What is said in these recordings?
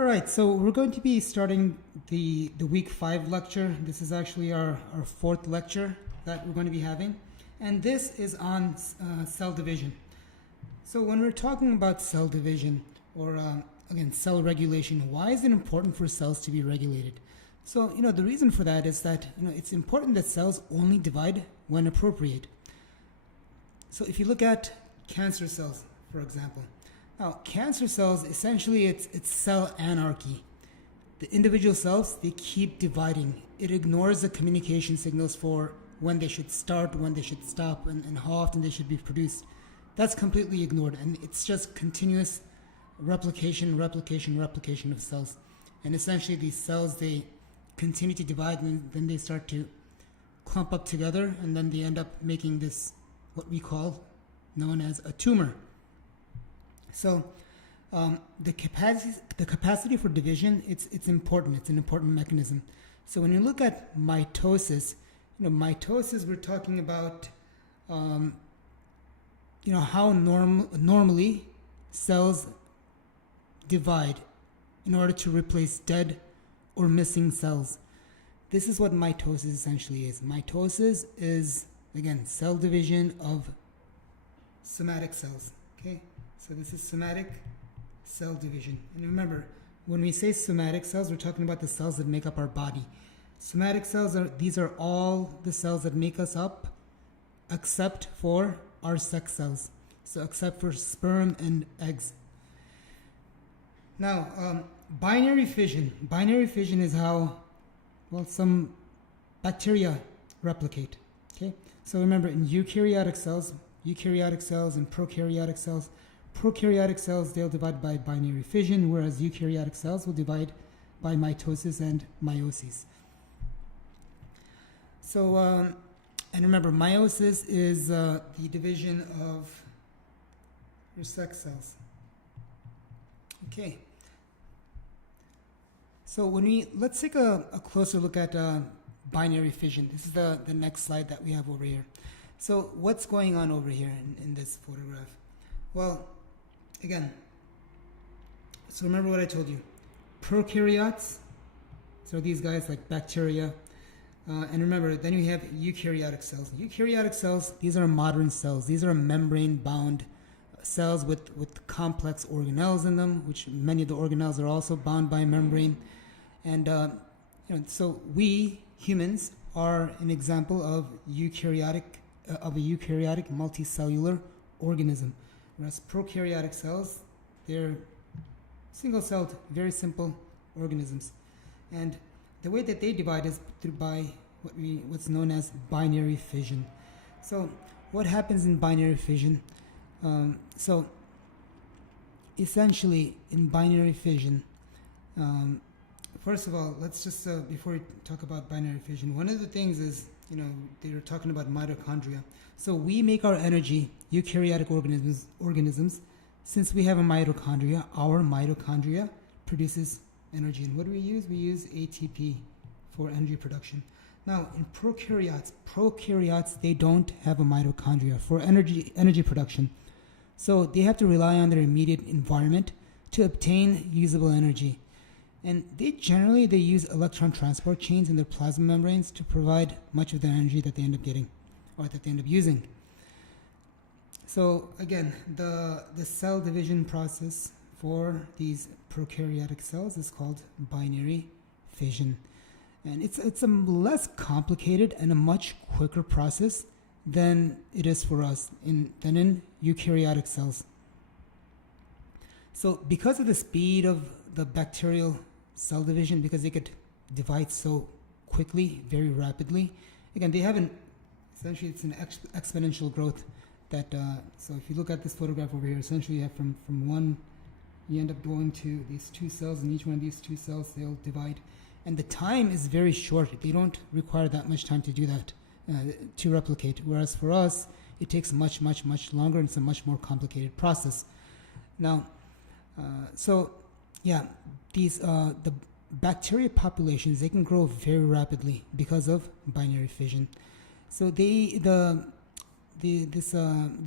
All right, so we're going to be starting the week 5 lecture. This is actually our fourth lecture that we're going to be having, and this is on cell division. So when we're talking about cell division, or again, cell regulation, why is it important for cells to be regulated? So, the reason for that is that, it's important that cells only divide when appropriate. So if you look at cancer cells, for example, now, cancer cells, essentially, it's cell anarchy. The individual cells, they keep dividing. It ignores the communication signals for when they should start, when they should stop, and how often they should be produced. That's completely ignored, and it's just continuous replication of cells. And essentially, these cells, they continue to divide, and then they start to clump up together, and then they end up making this, what we call, known as a tumor. So the capacity for division, it's important. It's an important mechanism. So when you look at mitosis, mitosis, we're talking about how normally cells divide in order to replace dead or missing cells. This is what mitosis essentially is. Mitosis is, again, cell division of somatic cells. Okay. So this is somatic cell division. And remember, when we say somatic cells, we're talking about the cells that make up our body. Somatic cells these are all the cells that make us up, except for our sex cells. So except for sperm and eggs. Now, binary fission. Binary fission is how, some bacteria replicate. Okay. So remember, in eukaryotic cells and prokaryotic cells, they'll divide by binary fission, whereas eukaryotic cells will divide by mitosis and meiosis. So, and remember, meiosis is the division of your sex cells. Okay. So let's take a closer look at binary fission. This is the next slide that we have over here. So what's going on over here in this photograph? Well, again, so remember what I told you. Prokaryotes, so these guys like bacteria. And remember, then you have eukaryotic cells. Eukaryotic cells, these are modern cells. These are membrane-bound cells with complex organelles in them, which many of the organelles are also bound by membrane. And so we, humans, are an example of a eukaryotic multicellular organism. Whereas prokaryotic cells, they're single-celled, very simple organisms. And the way that they divide is by what's known as binary fission. So what happens in binary fission? So essentially, in binary fission, first of all, let's just, before we talk about binary fission, one of the things is, they were talking about mitochondria. So we make our energy, eukaryotic organisms, since we have a mitochondria, our mitochondria produces energy. And what do we use? We use ATP for energy production. Now, in prokaryotes, they don't have a mitochondria for energy production. So they have to rely on their immediate environment to obtain usable energy. And they use electron transport chains in their plasma membranes to provide much of the energy that they end up getting, or that they end up using. So again, the cell division process for these prokaryotic cells is called binary fission. And it's a less complicated and a much quicker process than it is for us than in eukaryotic cells. So because of the speed of the bacterial cell division, because they could divide so quickly, very rapidly, again, they have essentially it's an exponential growth that, so if you look at this photograph over here, essentially you have from one, you end up going to these two cells, and each one of these two cells, they'll divide. And the time is very short. They don't require that much time to do that, to replicate. Whereas for us, it takes much longer, and it's a much more complicated process. Now, these the bacteria populations, they can grow very rapidly because of binary fission. So the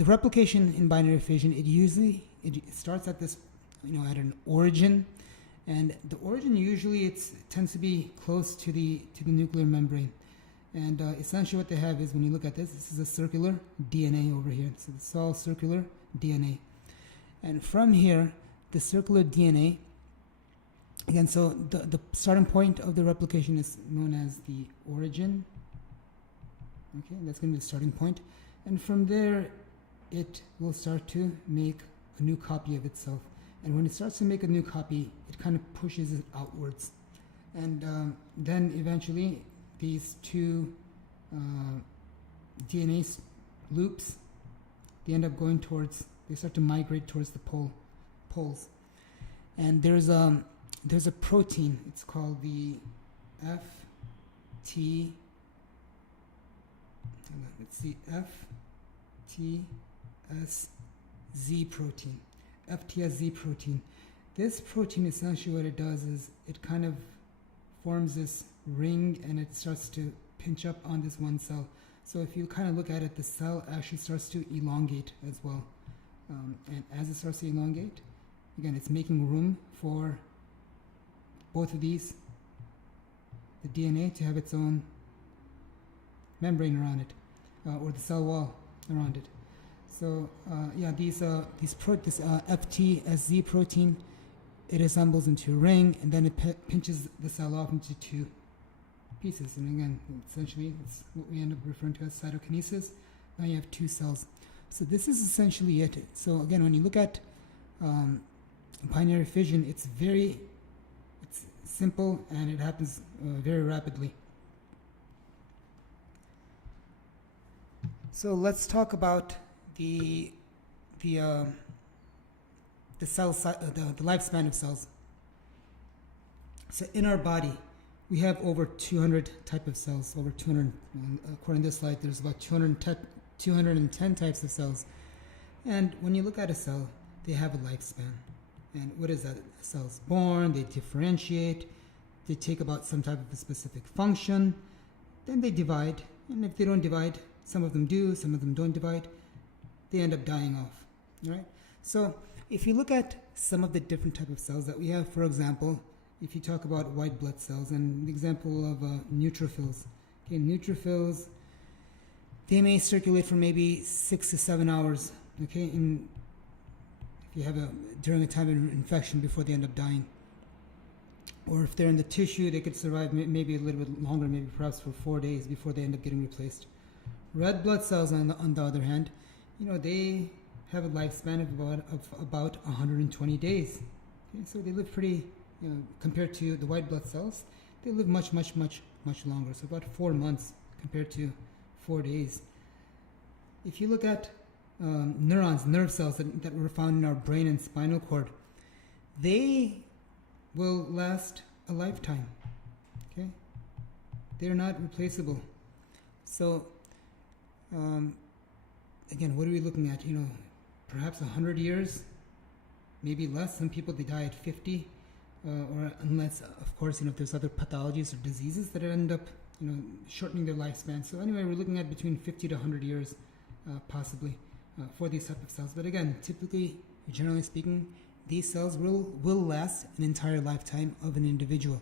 replication in binary fission, it starts at this, at an origin, And the origin usually it tends to be close to the nuclear membrane. And essentially what they have is, when you look at this is a circular DNA over here. So it's all circular DNA. And from here, the circular DNA, again, so the starting point of the replication is known as the origin. Okay, that's going to be the starting point. And from there, it will start to make a new copy of itself. And when it starts to make a new copy, it kind of pushes it outwards. And then eventually, these two DNA loops, they end up going towards, they start to migrate towards the poles. And there's a protein, it's called the FTSZ protein. FTSZ protein. This protein, essentially what it does is it kind of forms this ring, and it starts to pinch up on this one cell. So if you kind of look at it, the cell actually starts to elongate as well. And as it starts to elongate, again, it's making room for both of these, the DNA, to have its own membrane around it, or the cell wall around it. So this FTSZ protein, it assembles into a ring, and then it pinches the cell off into two pieces. And again, essentially, it's what we end up referring to as cytokinesis. Now you have two cells. So this is essentially it. So again, when you look at binary fission, it's simple, and it happens very rapidly. So let's talk about the lifespan of cells. So in our body, we have over 200 type of cells. Over 200, according to this slide, there's about 210 types of cells. And when you look at a cell, they have a lifespan. And what is that? A cell's born, they differentiate, they take about some type of a specific function, then they divide, and if they don't divide, some of them do, some of them don't divide, they end up dying off, right? So if you look at some of the different type of cells that we have, for example, if you talk about white blood cells, and the example of neutrophils. Okay, neutrophils, they may circulate for maybe 6 to 7 hours, okay, if you have during a time of infection before they end up dying. Or if they're in the tissue, they could survive maybe a little bit longer, maybe perhaps for 4 days before they end up getting replaced. Red blood cells, on the other hand, they have a lifespan of about 120 days. Okay, so they live pretty, compared to the white blood cells, they live much longer. So about 4 months compared to 4 days. If you look at neurons, nerve cells that were found in our brain and spinal cord, they will last a lifetime. Okay, they're not replaceable. So again, what are we looking at? Perhaps 100 years, maybe less. Some people, they die at 50, or unless, of course, if there's other pathologies or diseases that end up, shortening their lifespan. So anyway, we're looking at between 50 to 100 years, possibly, for these type of cells. But again, typically, generally speaking, these cells will last an entire lifetime of an individual.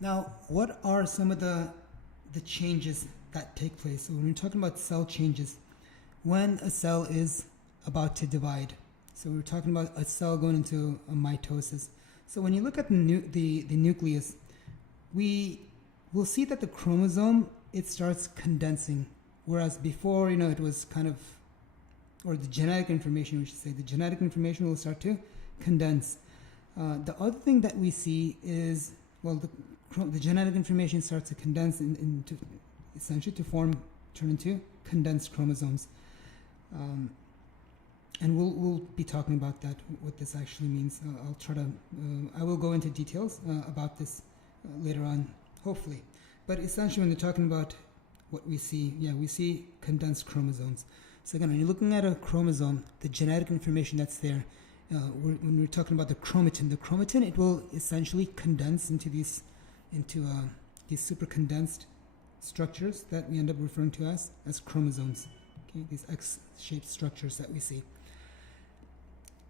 Now, what are some of the changes that take place? So when we're talking about cell changes, when a cell is about to divide, so we're talking about a cell going into a mitosis. So when you look at the nucleus, we will see that the chromosome, it starts condensing, whereas before, it was kind of, or the genetic information, we should say, the genetic information will start to condense. The other thing that we see is, well, the genetic information starts to condense into essentially to turn into condensed chromosomes. And we'll be talking about that, what this actually means. I will go into details about this later on, hopefully. But essentially, when they're talking about what we see, we see condensed chromosomes. So again, when you're looking at a chromosome, the genetic information that's there, when we're talking about the chromatin, it will essentially condense into these super condensed structures that we end up referring to as chromosomes. Okay, these X-shaped structures that we see.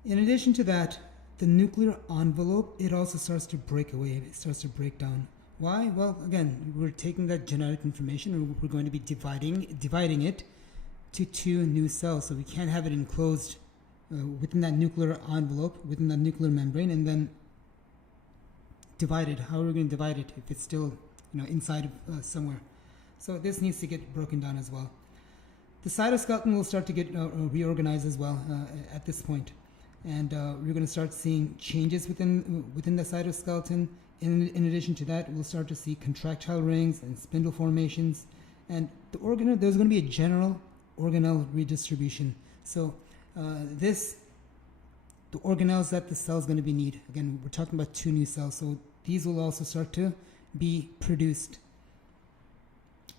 In addition to that, the nuclear envelope, it also starts to break away. It starts to break down. Why? Well, again, we're taking that genetic information and we're going to be dividing it to two new cells. So we can't have it enclosed within that nuclear envelope, within that nuclear membrane, and then divide it. How are we going to divide it if it's still, inside of somewhere? So this needs to get broken down as well. The cytoskeleton will start to get reorganized as well at this point. And we're going to start seeing changes within the cytoskeleton. In addition to that, we'll start to see contractile rings and spindle formations. And there's going to be a general organelle redistribution. So the organelles that the cell is going to need, again, we're talking about two new cells. So these will also start to be produced.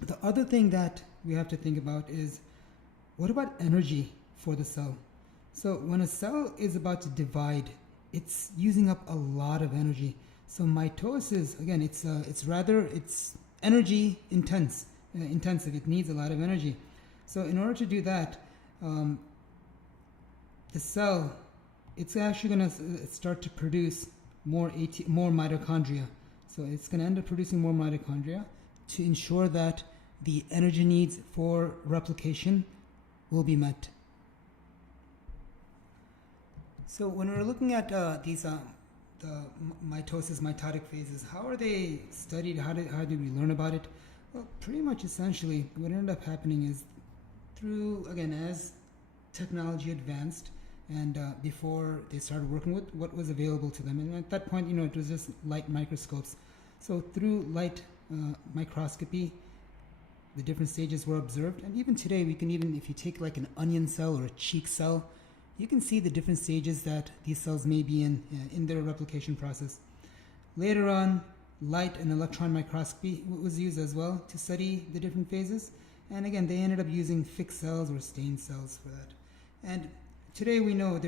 The other thing that we have to think about is, what about energy for the cell? So when a cell is about to divide, it's using up a lot of energy. So mitosis, again, it's energy intensive. It needs a lot of energy. So in order to do that, the cell, it's actually going to start to produce more mitochondria. So it's going to end up producing more mitochondria to ensure that the energy needs for replication will be met. So when we're looking at these the mitosis, mitotic phases, how are they studied? How did we learn about it? Well, pretty much essentially what ended up happening is through, again, as technology advanced and before they started working with what was available to them. And at that point, it was just light microscopes. So through light microscopy, the different stages were observed. And even today, we can if you take like an onion cell or a cheek cell, you can see the different stages that these cells may be in their replication process. Later on, light and electron microscopy was used as well to study the different phases. And again, they ended up using fixed cells or stained cells for that. And today we know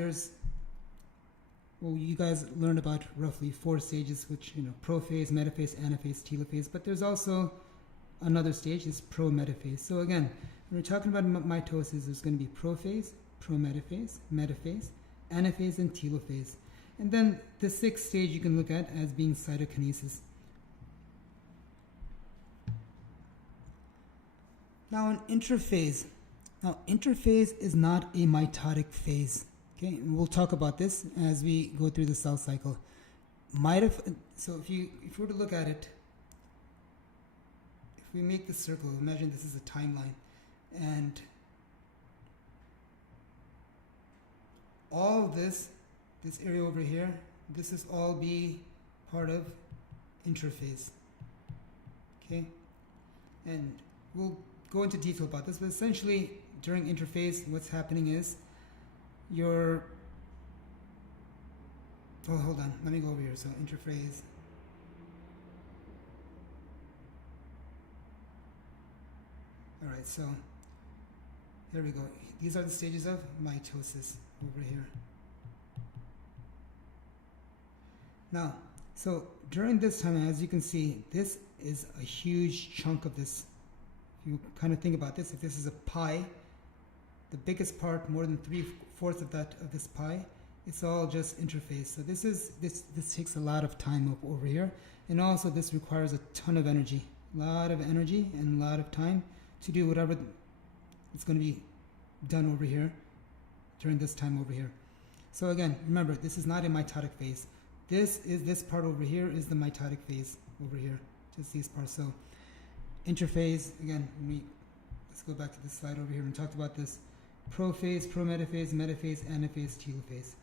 you guys learned about roughly 4 stages, which, prophase, metaphase, anaphase, telophase, but there's also another stage, is prometaphase. So again, when we're talking about mitosis, there's going to be prophase, prometaphase, metaphase, anaphase, and telophase. And then the 6th stage you can look at as being cytokinesis. Now an interphase. Now interphase is not a mitotic phase. Okay, and we'll talk about this as we go through the cell cycle. So if you were to look at it, if we make the circle, imagine this is a timeline, and all this area over here, this is all be part of interphase. Okay, and we'll go into detail about this, but essentially during interphase, what's happening is hold on, let me go over here. So interphase. All right, so here we go. These are the stages of mitosis over here. Now, so during this time, as you can see, this is a huge chunk of this. If you kind of think about this, if this is a pie, the biggest part, more than 3/4 of this pie, it's all just interphase. So this takes a lot of time over here, and also this requires a ton of energy, a lot of energy and a lot of time to do whatever it's going to be done over here during this time over here. So again, remember, this is not a mitotic phase. This part over here is the mitotic phase over here, just these parts. So interphase, again, let's go back to this slide over here and talked about this. Prophase, prometaphase, metaphase, anaphase, telophase.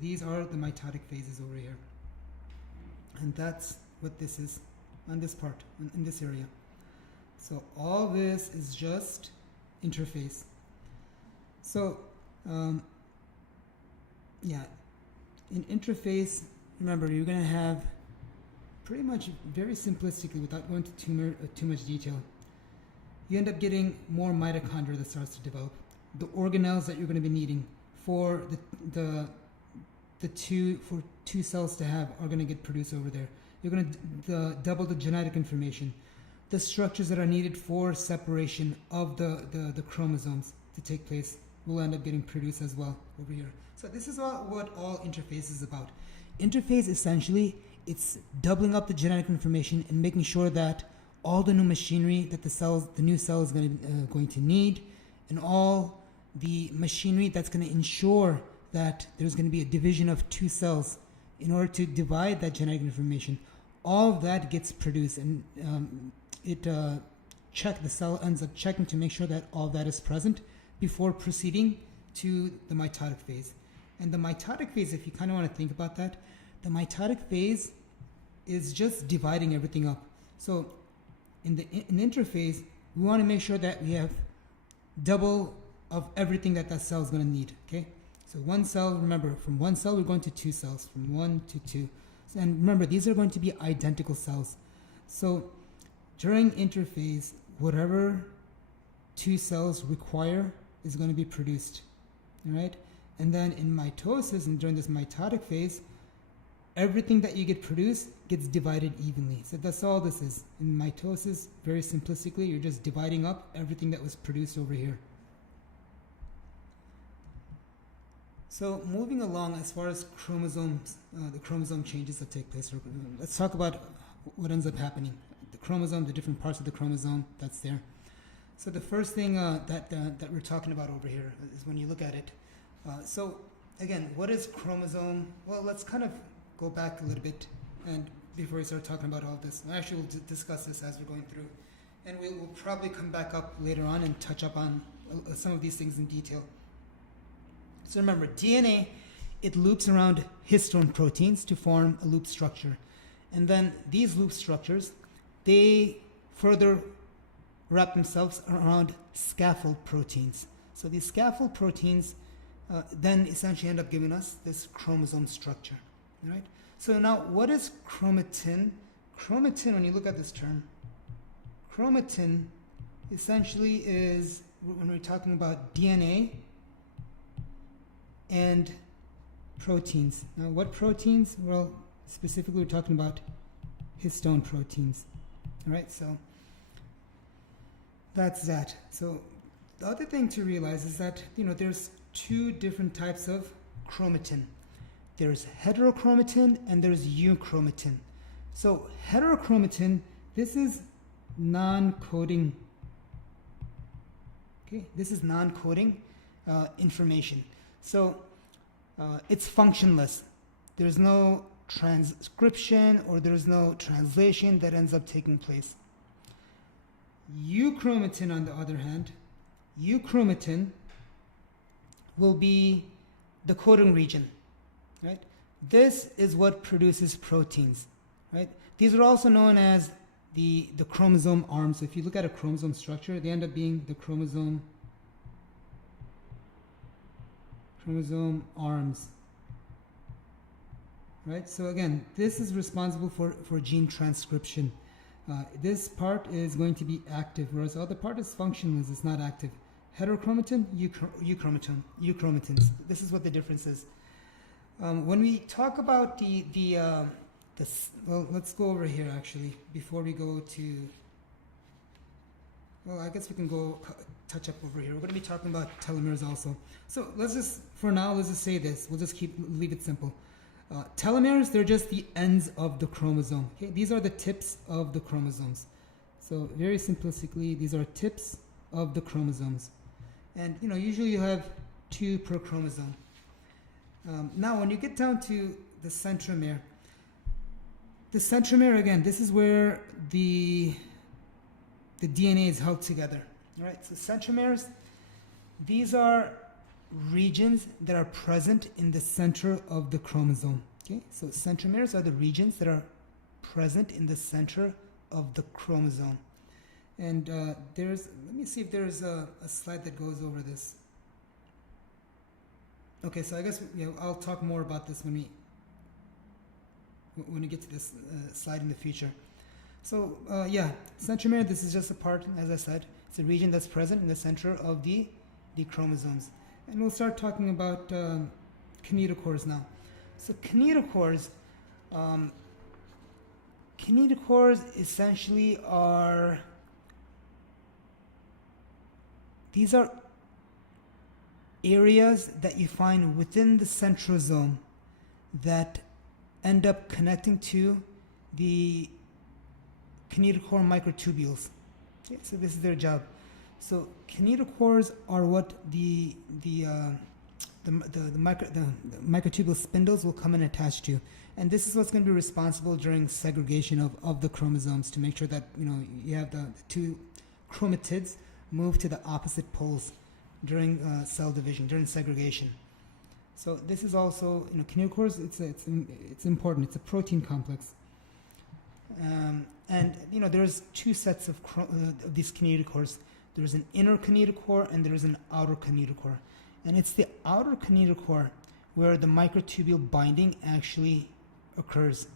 These are the mitotic phases over here. And that's what this is on this part, in this area. So all this is just interphase. So, in interphase, remember, you're going to have pretty much very simplistically, without going into too much detail, you end up getting more mitochondria that starts to develop. The organelles that you're going to be needing for two cells to have are going to get produced over there. You're going to double the genetic information, the structures that are needed for separation of the chromosomes to take place will end up getting produced as well over here. So this is what all interphase is about. Interphase essentially, it's doubling up the genetic information and making sure that all the new machinery that the new cell is going to need, and all the machinery that's going to ensure that there's going to be a division of two cells in order to divide that genetic information. All of that gets produced, and the cell ends up checking to make sure that all that is present before proceeding to the mitotic phase. And the mitotic phase, if you kind of want to think about that, the mitotic phase is just dividing everything up. So in interphase, we want to make sure that we have double of everything that cell is going to need. Okay, so one cell, remember, from one cell we're going to two cells, from 1 to 2. And remember, these are going to be identical cells. So during interphase, whatever two cells require is going to be produced. All right, and then in mitosis, and during this mitotic phase, everything that you get produced gets divided evenly. So that's all this is. In mitosis, very simplistically, you're just dividing up everything that was produced over here. So moving along, as far as chromosomes, the chromosome changes that take place, let's talk about what ends up happening. The chromosome, the different parts of the chromosome that's there. So the first thing that we're talking about over here is when you look at it. So again, what is chromosome? Well, let's kind of go back a little bit, and before we start talking about all this, actually we'll discuss this as we're going through, and we'll probably come back up later on and touch up on some of these things in detail. So remember, DNA, it loops around histone proteins to form a loop structure, and then these loop structures, they further wrap themselves around scaffold proteins. So these scaffold proteins then essentially end up giving us this chromosome structure. Right? So now, what is chromatin? Chromatin, when you look at this term, chromatin essentially is, when we're talking about DNA and proteins. Now, what proteins? Well, specifically we're talking about histone proteins. All right, so that's that. So the other thing to realize is that, there's two different types of chromatin. There's heterochromatin and there's euchromatin. So heterochromatin, this is non-coding. Okay, this is non-coding information. So it's functionless. There's no transcription or there's no translation that ends up taking place. Euchromatin, on the other hand, euchromatin will be the coding region. Right? This is what produces proteins. Right? These are also known as the chromosome arms. So if you look at a chromosome structure, they end up being the chromosome arms. Right? So again, this is responsible for gene transcription. This part is going to be active, whereas the other part is functionless, it's not active. Heterochromatin, euchromatins. This is what the difference is. When we talk about well, let's go over here actually before we go to. Well, I guess we can go touch up over here. We're going to be talking about telomeres also. So let's just say this. We'll just leave it simple. Telomeres, they're just the ends of the chromosome. Okay, these are the tips of the chromosomes. So very simplistically, these are tips of the chromosomes, and usually you have 2 per chromosome. Now, when you get down to the centromere again, this is where the DNA is held together. All right, so centromeres, these are regions that are present in the center of the chromosome. Okay, so centromeres are the regions that are present in the center of the chromosome. And let me see if there's a slide that goes over this. Okay, so I guess I'll talk more about this when we get to this slide in the future. So centromere, this is just a part, as I said, it's a region that's present in the center of the chromosomes. And we'll start talking about kinetochores now. So kinetochores essentially are areas that you find within the centrosome that end up connecting to the kinetochore microtubules. Okay, so this is their job. So kinetochores are what the microtubule spindles will come and attach to, and this is what's going to be responsible during segregation of the chromosomes to make sure that you have the two chromatids move to the opposite poles during cell division, during segregation. So this is also, kinetochores, it's important. It's a protein complex. And there's two sets of these kinetochores. There's an inner kinetochore and there's an outer kinetochore. And it's the outer kinetochore where the microtubule binding actually occurs.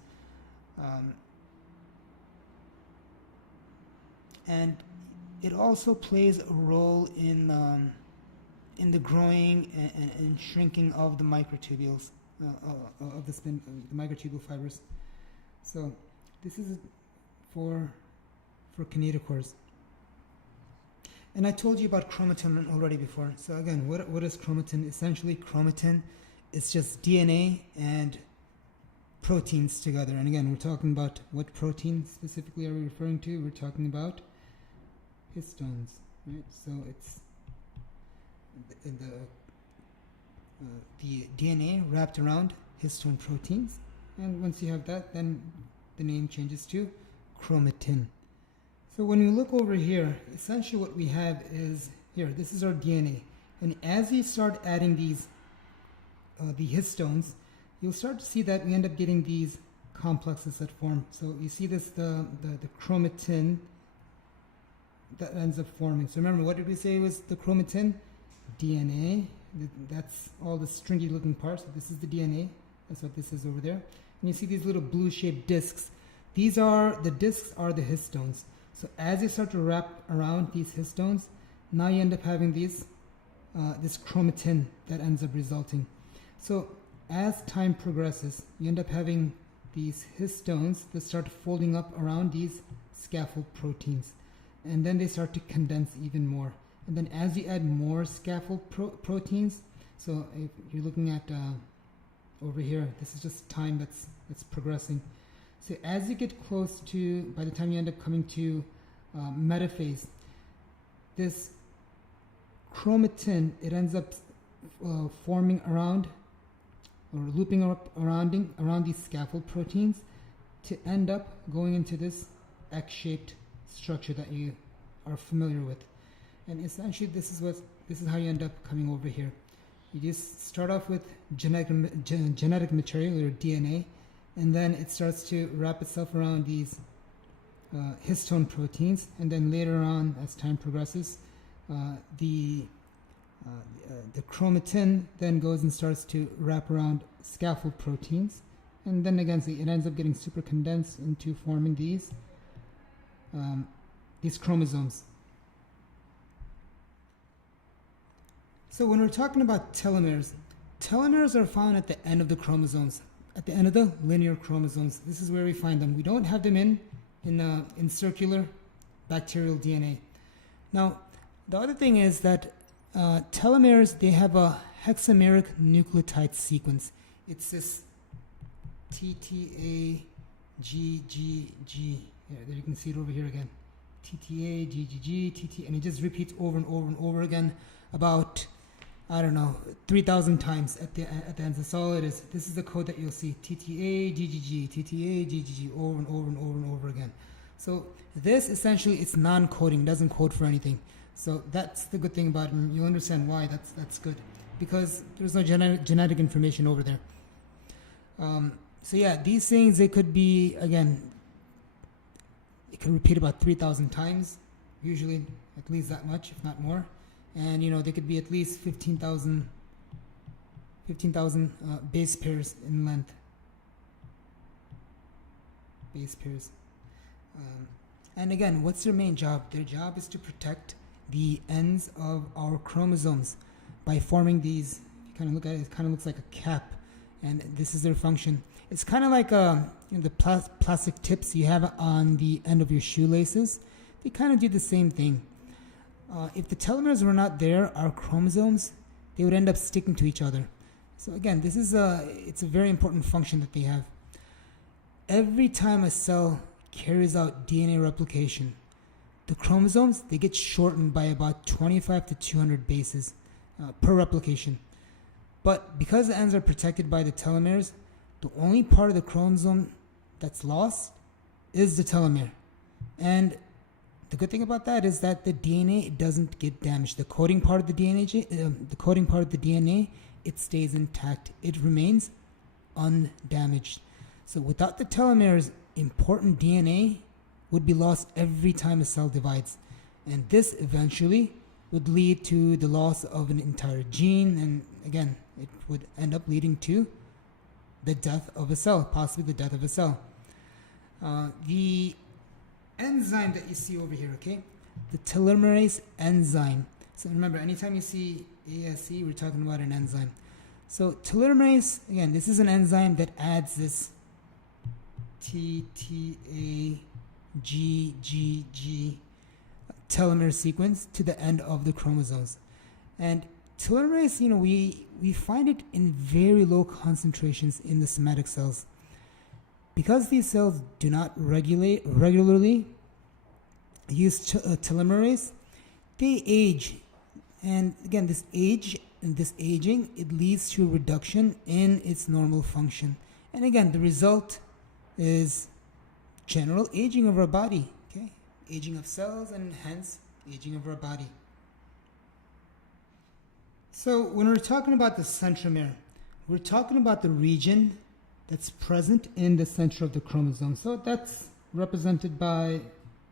And it also plays a role in the growing and shrinking of the microtubules, of the microtubule fibers. So this is for kinetochores. And I told you about chromatin already before. So again, what is chromatin? Essentially, chromatin is just DNA and proteins together. And again, we're talking about what protein specifically are we referring to? We're talking about histones, right? So it's the DNA wrapped around histone proteins. And once you have that, then the name changes to chromatin. So when we look over here, essentially what we have is here, this is our DNA. And as we start adding these, the histones, you'll start to see that we end up getting these complexes that form. So you see this, the chromatin that ends up forming. So remember, what did we say was the chromatin? DNA. That's all the stringy looking parts. So this is the DNA. That's what this is over there. And you see these little blue shaped discs. The discs are the histones. So as you start to wrap around these histones, now you end up having this chromatin that ends up resulting. So as time progresses, you end up having these histones that start folding up around these scaffold proteins. And then they start to condense even more. And then as you add more scaffold proteins, so if you're looking at over here, this is just time that's progressing. So as you get close to, by the time you end up coming to metaphase, this chromatin, it ends up forming around or looping up around these scaffold proteins to end up going into this X-shaped structure that you are familiar with. And essentially this is how you end up coming over here. You just start off with genetic material or DNA, and then it starts to wrap itself around these histone proteins, and then later on, as time progresses, the chromatin then goes and starts to wrap around scaffold proteins, and then again, so it ends up getting super condensed into forming these chromosomes. So when we're talking about telomeres are found at the end of the chromosomes, at the end of the linear chromosomes. This is where we find them. We don't have them in circular bacterial DNA. Now, the other thing is that telomeres, they have a hexameric nucleotide sequence. It's this TTA, GGG. Yeah, there you can see it over here again. TTA, GGG, TT, and it just repeats over and over and over again about, I don't know, 3,000 times at the end. That's all it is. This is the code that you'll see. TTA, GGG, TTA, GGG, over and over and over and over again. So this essentially, it's non-coding, doesn't code for anything. So that's the good thing about it. And you'll understand why that's good. Because there's no genetic information over there. So yeah, these things, they could be, again, it can repeat about 3,000 times, usually at least that much, if not more. And they could be at least 15,000 base pairs in length. Base pairs. And again, what's their main job? Their job is to protect the ends of our chromosomes by forming these. You kind of look at it, it kind of looks like a cap, and this is their function. It's kind of like the plastic tips you have on the end of your shoelaces. They kind of do the same thing. If the telomeres were not there, our chromosomes, they would end up sticking to each other. So again, it's a very important function that they have. Every time a cell carries out DNA replication, the chromosomes, they get shortened by about 25 to 200 bases per replication. But because the ends are protected by the telomeres, the only part of the chromosome that's lost is the telomere. And the good thing about that is that the DNA doesn't get damaged. The coding part of the DNA, it stays intact. It remains undamaged. So without the telomeres, important DNA would be lost every time a cell divides. And this eventually would lead to the loss of an entire gene, and again, it would end up leading to the death of a cell, possibly the death of a cell. The enzyme that you see over here, okay, the telomerase enzyme. So remember, anytime you see ASE, we're talking about an enzyme. So telomerase, again, this is an enzyme that adds this TTAGGG telomere sequence to the end of the chromosomes. And telomerase, we find it in very low concentrations in the somatic cells. Because these cells do not regularly use telomerase, they age. And again, this aging, it leads to a reduction in its normal function. And again, the result is general aging of our body, okay? Aging of cells and hence aging of our body. So when we're talking about the centromere, we're talking about the region that's present in the center of the chromosome. So that's represented by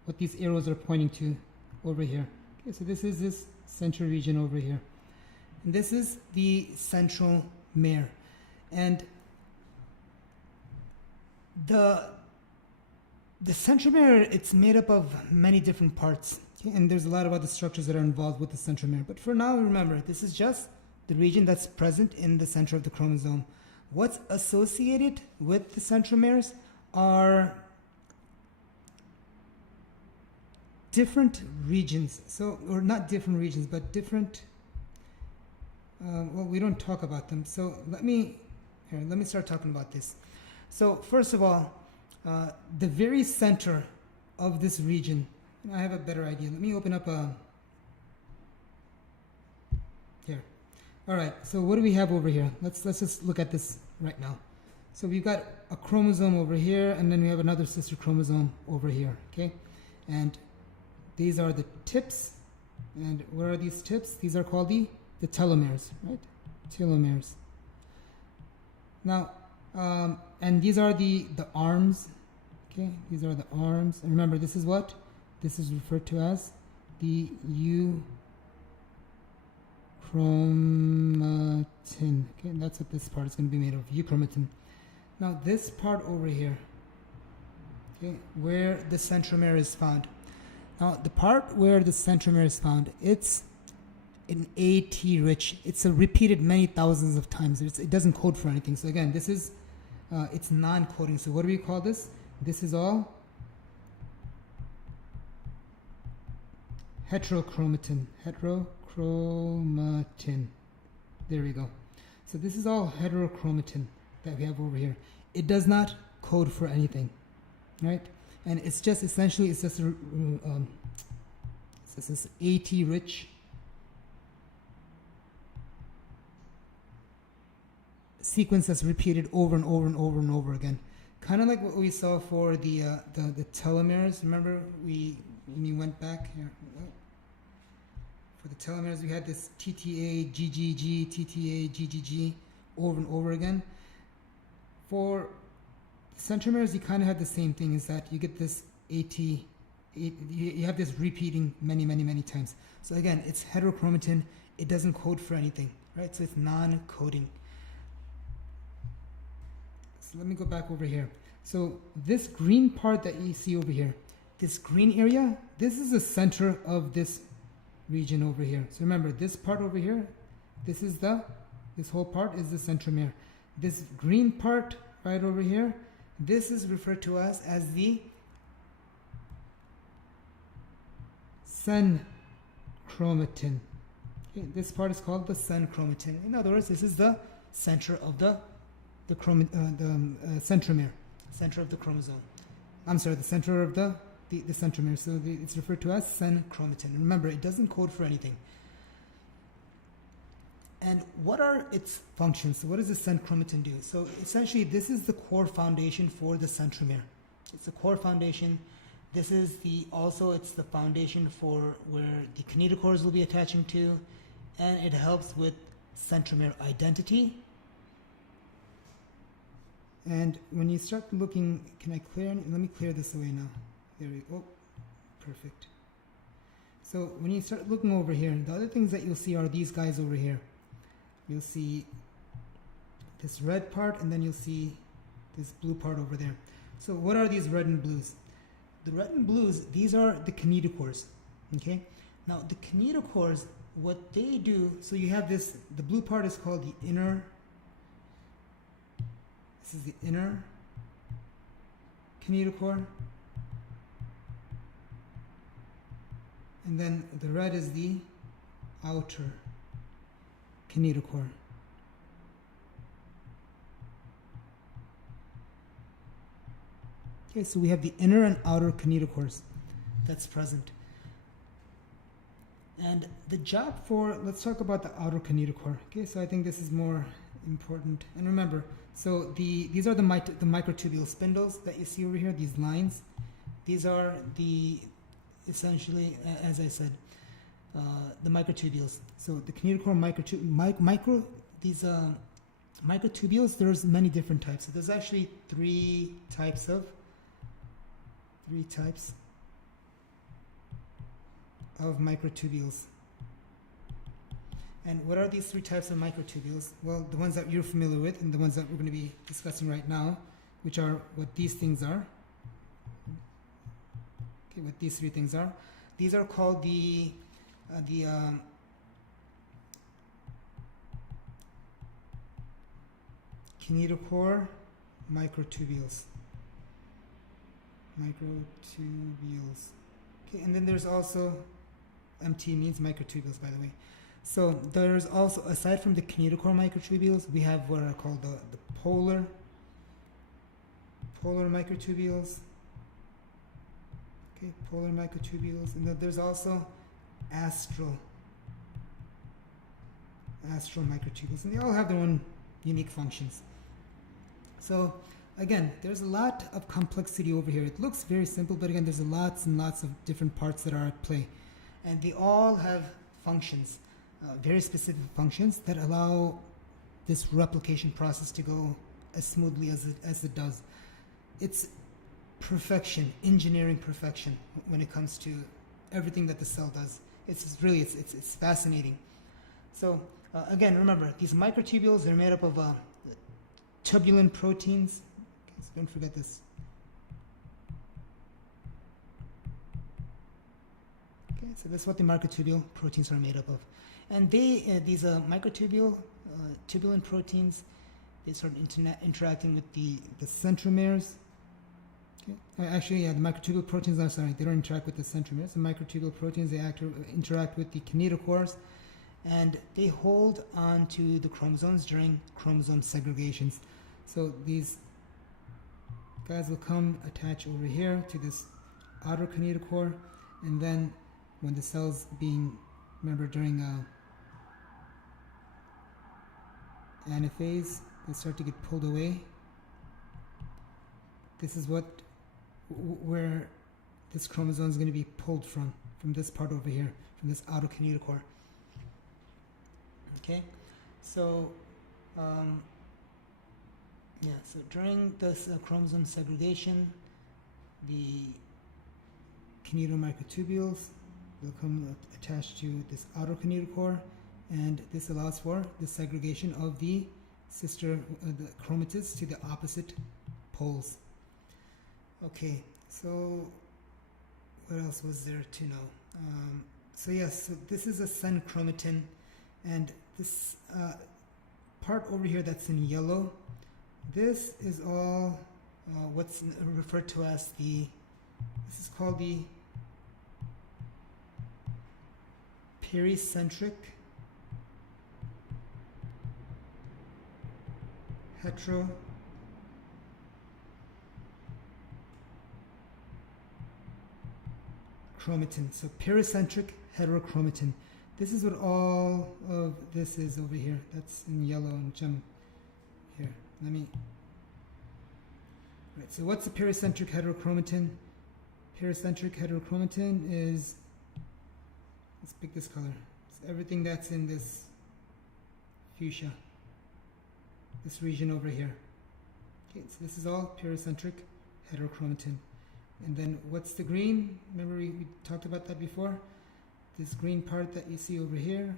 what these arrows are pointing to over here. Okay, so this is this central region over here. And this is the centromere. And the centromere, it's made up of many different parts. Okay? And there's a lot of other structures that are involved with the centromere. But for now, remember, this is just the region that's present in the center of the chromosome. What's associated with the centromeres are different regions. So, or not different regions, but different, well, we don't talk about them. So let me start talking about this. So first of all, the very center of this region, I have a better idea. Let me open up here. All right, so what do we have over here? Let's just look at this right now. So we've got a chromosome over here, and then we have another sister chromosome over here, okay? And these are the tips. And what are these tips? These are called the telomeres, right? Telomeres. Now, and these are the arms, okay? These are the arms. And remember, this is what? This is referred to as the euchromatin. Okay, and that's what this part is going to be made of, euchromatin. Now, this part over here, okay, where the centromere is found. Now, the part where the centromere is found, it's an AT rich. It's repeated many thousands of times. It doesn't code for anything. So again, this is it's non-coding. So what do we call this? This is all heterochromatin. Heterochromatin. There we go. So this is all heterochromatin that we have over here. It does not code for anything, right? And it's just essentially, it's just this AT rich sequence that's repeated over and over and over and over again. Kind of like what we saw for the telomeres. Remember, when we went back here, for the telomeres, we had this TTA, GGG, TTA, GGG over and over again. For centromeres, you kind of have the same thing, is that you get this AT, you have this repeating many, many, many times. So again, it's heterochromatin. It doesn't code for anything, right? So it's non-coding. So let me go back over here. So this green part that you see over here, this green area, this is the center of this region over here. So remember, this part over here, this whole part is the centromere. This green part right over here, this is referred to as the centromatin. Okay, this part is called the centromeres. In other words, this is the center of the centromere, center of the chromosome. I'm sorry, the center of the centromere. So it's referred to as centrochromatin. Remember, it doesn't code for anything. And what are its functions? So what does the centrochromatin do? So essentially, this is the core foundation for the centromere. It's the core foundation. This is it's the foundation for where the kinetochores will be attaching to, and it helps with centromere identity. And when you start looking, let me clear this away now. There we go. Perfect. So when you start looking over here, the other things that you'll see are these guys over here. You'll see this red part, and then you'll see this blue part over there. So what are these red and blues? The red and blues, these are the kinetochores. Okay? Now the kinetochores, what they do, so you have this, the blue part is called the inner, this is the inner kinetochore. And then the red is the outer kinetochore. Okay, so we have the inner and outer kinetochores that's present. And the job let's talk about the outer kinetochore. Okay, so I think this is more important. And remember, so these are the microtubule spindles that you see over here, these lines. These are essentially, as I said, the microtubules. So the kinetochore these microtubules, there's many different types. So there's actually three types of microtubules. And what are these three types of microtubules? Well, the ones that you're familiar with and the ones that we're going to be discussing right now, which are what these things are. Okay, what these three things are. These are called the kinetochore microtubules. Okay, and then there's also, MT means microtubules, by the way. So there's also, aside from the kinetochore microtubules, we have what are called the polar microtubules. Okay, polar microtubules, and then there's also astral microtubules, and they all have their own unique functions. So again, there's a lot of complexity over here. It looks very simple, but again, there's lots and lots of different parts that are at play, and they all have functions, very specific functions that allow this replication process to go as smoothly as it does. It's perfection, engineering perfection when it comes to everything that the cell does. It's fascinating. So again, remember, these microtubules, they're made up of tubulin proteins. Okay, so don't forget this. Okay, so that's what the microtubule proteins are made up of. And these tubulin proteins, they start interacting with the centromeres. Okay. Actually, the microtubule proteins, I'm sorry, they don't interact with the centromeres. The microtubule proteins, they interact with the kinetochores, and they hold on to the chromosomes during chromosome segregations. So these guys will come attach over here to this outer kinetochore, and then when the cell's being, remember, during Anaphase, they start to get pulled away. This is where this chromosome is going to be pulled from this part over here, from this outer kinetochore. Okay, so so during this chromosome segregation, the kinetomicrotubules will come attached to this outer kinetochore, and this allows for the segregation of the sister the chromatids to the opposite poles. Okay, so what else was there to know? So yes, so this is a centrochromatin, and this part over here that's in yellow, this is all what's referred to as this is called the pericentric heterochromatin. So pericentric heterochromatin. This is what all of this is over here. That's in yellow and gem here. Right, so what's a pericentric heterochromatin? Pericentric heterochromatin is, let's pick this color. It's everything that's in this fuchsia, this region over here. Okay, so this is all pericentric heterochromatin. And then what's the green? Remember we talked about that before? This green part that you see over here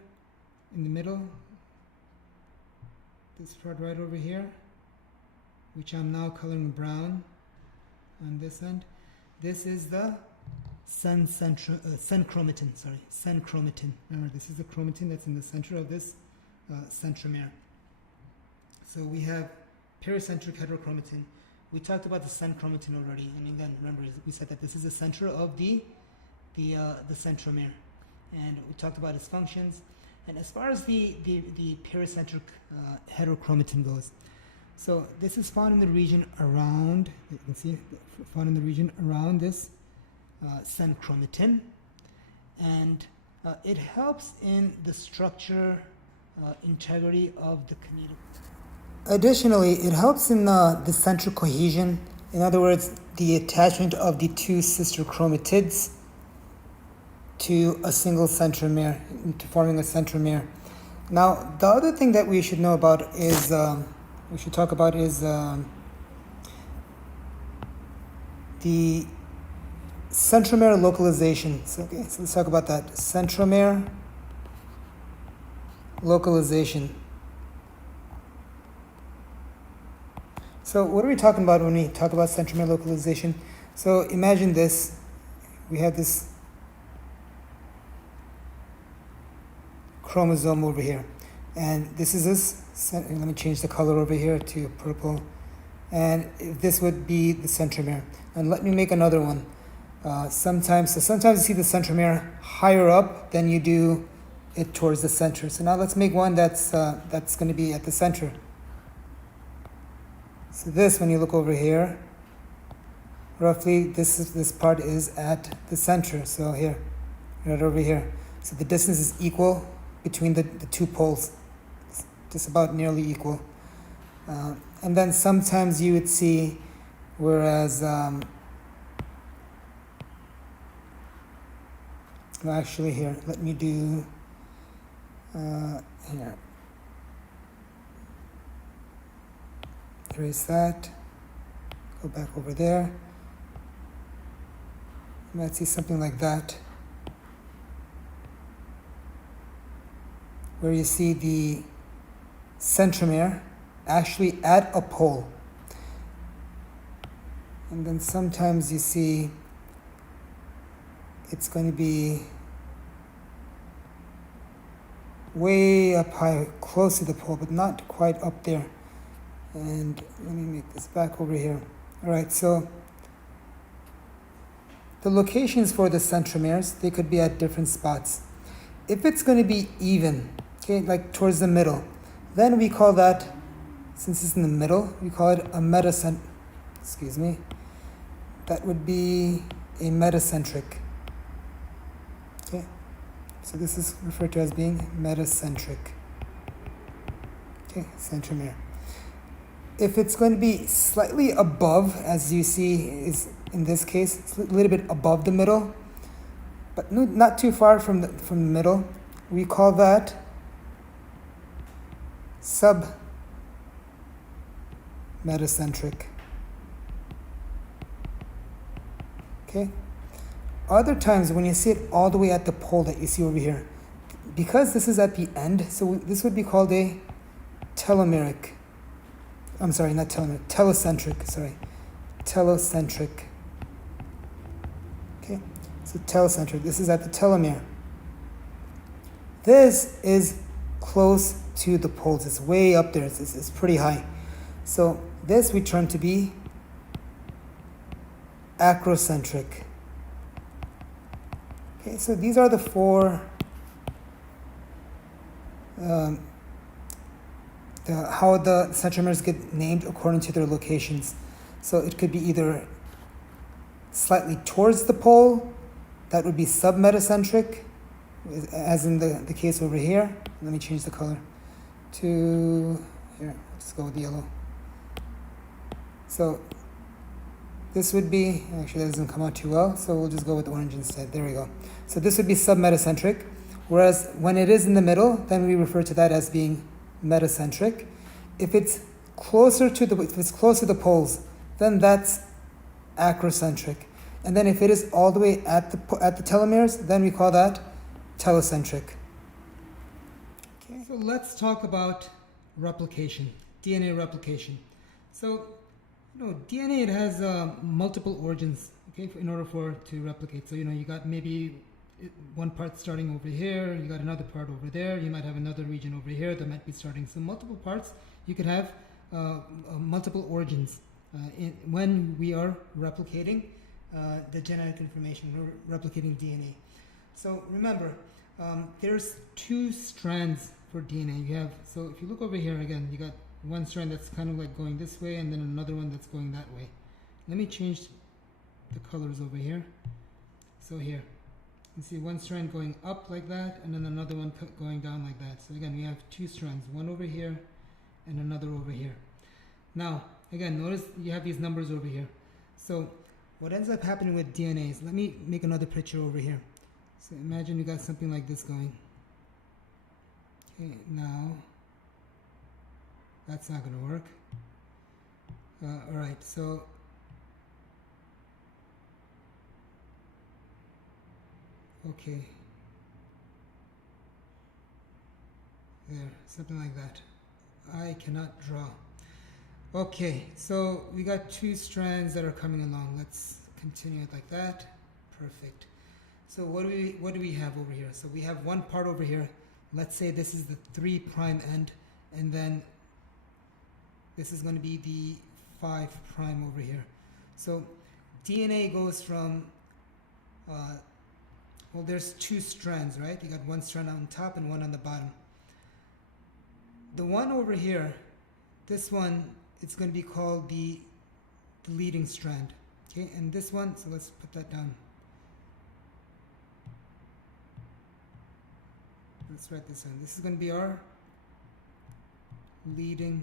in the middle, this part right over here, which I'm now coloring brown on this end. This is the centrochromatin. Centrochromatin. Remember, this is the chromatin that's in the center of this centromere. So we have pericentric heterochromatin. We talked about the centrochromatin already. Then remember, we said that this is the center of the centromere, and we talked about its functions. And as far as the pericentric heterochromatin goes, so this is found in the region around, you can see, found in the region around this centrochromatin, and it helps in the structure integrity of the kinetochores. Additionally, it helps in the central cohesion. In other words, the attachment of the two sister chromatids to a single centromere, into forming a centromere. Now, the other thing that we should know about is, we should talk about is the centromere localization. So let's talk about that. Centromere localization. So what are we talking about when we talk about centromere localization? So imagine this. We have this chromosome over here. And this is this. Let me change the color over here to purple. And this would be the centromere. And let me make another one. Sometimes you see the centromere higher up than you do it towards the center. So now let's make one that's going to be at the center. So this, when you look over here, roughly this part is at the center. So here, right over here. So the distance is equal between the two poles. It's just about nearly equal. And then sometimes you would see, whereas, well, actually here, let me do, here. Erase that, go back over there. You might see something like that, where you see the centromere actually at a pole. And then sometimes you see it's going to be way up high, close to the pole, but not quite up there. And let me make this back over here. All right, so the locations for the centromeres, they could be at different spots. If it's going to be even, okay, like towards the middle, then we call that, since it's in the middle, we call it a metacentric. Excuse me. That would be a metacentric. Okay, so this is referred to as being metacentric. Okay, centromere. If it's going to be slightly above, as you see is in this case, it's a little bit above the middle, but not too far from the middle, we call that sub-metacentric. Okay? Other times when you see it all the way at the pole that you see over here, because this is at the end, so this would be called a telomeric. I'm sorry, not telomeric, telocentric, sorry. Telocentric. Okay, so telocentric, this is at the telomere. This is close to the poles, it's way up there, it's pretty high. So this we term to be acrocentric. Okay, so these are the four how the centromeres get named according to their locations. So it could be either slightly towards the pole, that would be submetacentric, as in the case over here. Let me change the color to, here, let's go with yellow. So this would be, actually that doesn't come out too well, so we'll just go with orange instead. There we go. So this would be submetacentric, whereas when it is in the middle, then we refer to that as being metacentric. If it's closer to the poles, then that's acrocentric. And then if it is all the way at the telomeres, then we call that telocentric. Okay. So let's talk about replication, DNA replication. So, DNA, it has multiple origins, okay, in order for it to replicate. So, you got maybe one part starting over here, you got another part over there, you might have another region over here that might be starting. So multiple parts, you could have multiple origins when we are replicating the genetic information, we're replicating DNA. So remember, there's two strands for DNA. So if you look over here again, you got one strand that's kind of like going this way and then another one that's going that way. Let me change the colors over here. So here, you see one strand going up like that and then another one going down like that. So again, we have two strands, one over here and another over here. Now, again, notice you have these numbers over here. So what ends up happening with DNA is, let me make another picture over here. So imagine you got something like this going. Okay, now that's not going to work. All right, so okay, there, something like that. I cannot draw. Okay, so we got two strands that are coming along. Let's continue it like that. Perfect. So what do we have over here? So we have one part over here. Let's say this is the 3' end, and then this is going to be the 5' over here. So DNA goes from, well, there's two strands, right? You got one strand on top and one on the bottom. The one over here, this one, it's going to be called the leading strand. Okay, and this one, so let's put that down. Let's write this in. This is going to be our leading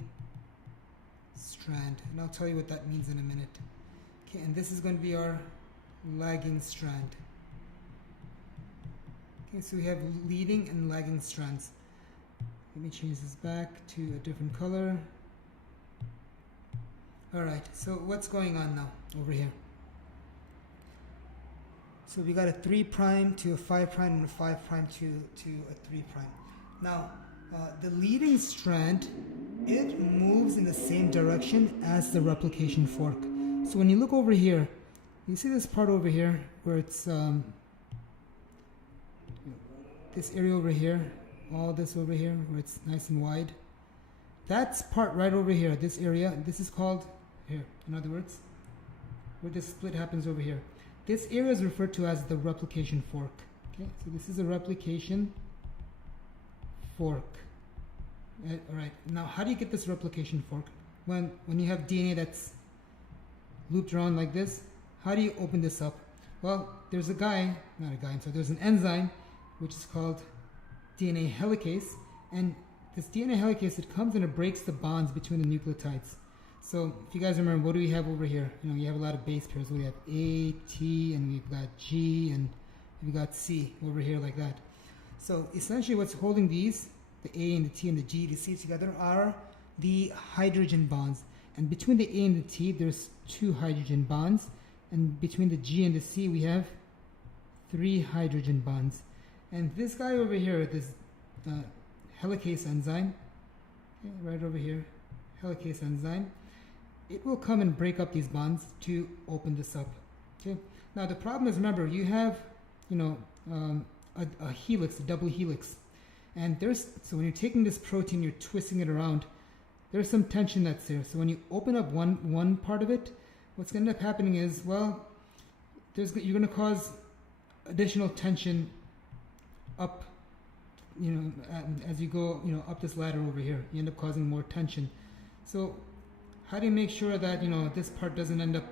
strand, and I'll tell you what that means in a minute. Okay, and this is going to be our lagging strand. Okay, so we have leading and lagging strands. Let me change this back to a different color. Alright, so what's going on now over here? So we got a 3' to a 5' and a 5' to a 3'. Now, the leading strand, it moves in the same direction as the replication fork. So when you look over here, you see this part over here where it's this area over here, all this over here where it's nice and wide. That's part right over here, this area, this is called, here, in other words, where this split happens over here. This area is referred to as the replication fork. Okay, so this is a replication fork. All right, now how do you get this replication fork? When you have DNA that's looped around like this, how do you open this up? Well, there's a guy, not a guy, I'm sorry, there's an enzyme which is called DNA helicase, and this DNA helicase, it comes and it breaks the bonds between the nucleotides. So if you guys remember, what do we have over here? You have a lot of base pairs. We have A, T, and we've got G, and we've got C over here like that. So essentially what's holding these, the A and the T and the G, the C together, are the hydrogen bonds. And between the A and the T, there's 2 hydrogen bonds. And between the G and the C, we have 3 hydrogen bonds. And this guy over here, this helicase enzyme, okay, right over here, helicase enzyme, it will come and break up these bonds to open this up. Okay. Now the problem is, remember, you have, a helix, a double helix, and so when you're taking this protein, you're twisting it around. There's some tension that's there. So when you open up one part of it, what's going to end up happening is, well, you're going to cause additional tension up as you go, up this ladder over here, you end up causing more tension. So how do you make sure that, this part doesn't end up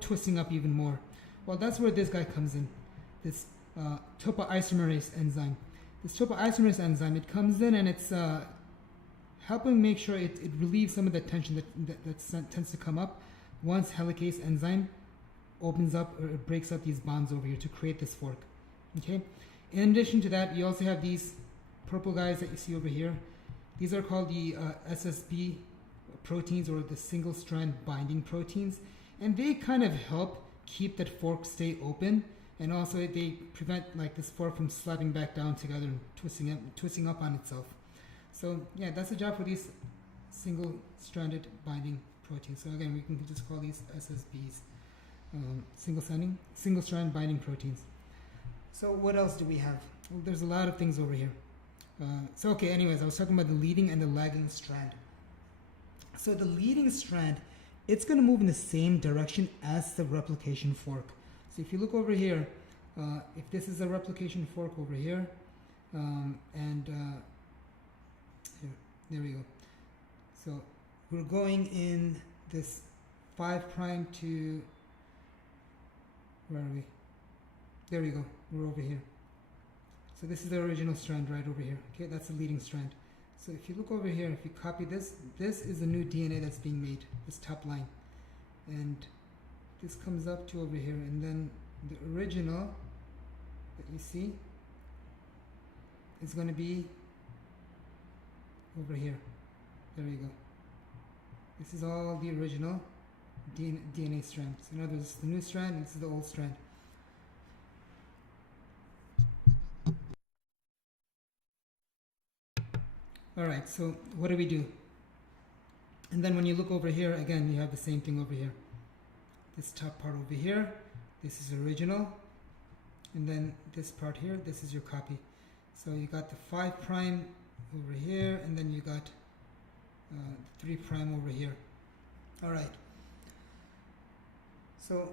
twisting up even more? Well, that's where this guy comes in, this topoisomerase enzyme. This topoisomerase enzyme, it comes in and it's helping make sure it relieves some of the tension that tends to come up once helicase enzyme opens up or breaks up these bonds over here to create this fork. Okay. In addition to that, you also have these purple guys that you see over here. These are called the SSB proteins, or the single strand binding proteins, and they kind of help keep that fork stay open, and also they prevent like this fork from slapping back down together and twisting up on itself. So yeah, that's the job for these single stranded binding proteins. So again, we can just call these SSBs, single strand binding proteins. So what else do we have? Well, there's a lot of things over here. Okay, anyways, I was talking about the leading and the lagging strand. So the leading strand, it's going to move in the same direction as the replication fork. So if you look over here, if this is a replication fork over here, there we go. So we're going in this 5' to, where are we? There we go, we're over here. So this is the original strand right over here. Okay, that's the leading strand. So if you look over here, if you copy this, this is the new DNA that's being made, this top line. And this comes up to over here, and then the original that you see is going to be over here. There you go. This is all the original DNA strand. So in other words, the new strand, this is the old strand. Alright, so what do we do? And then when you look over here, again, you have the same thing over here. This top part over here, this is original. And then this part here, this is your copy. So you got the 5' over here, and then you got 3' over here. Alright. So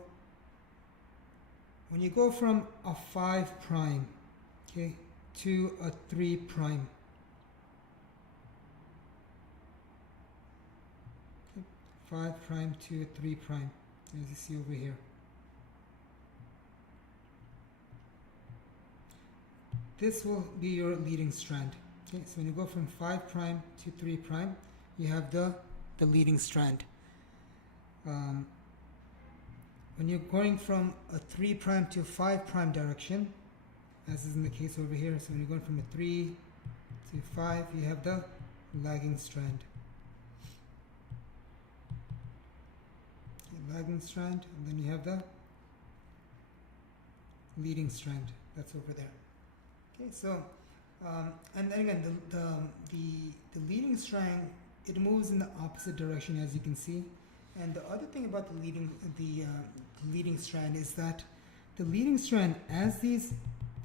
when you go from a 5', okay, to a 3', 5' to a 3', as you see over here. This will be your leading strand. Okay, so when you go from 5' to 3', you have the leading strand. When you're going from a 3' to a 5' direction, as is in the case over here, so when you're going from a 3 to 5, you have the lagging strand. Lagging strand, and then you have the leading strand that's over there. Okay, so and then again, the leading strand, it moves in the opposite direction, as you can see. And the other thing about the leading strand is that the leading strand, as the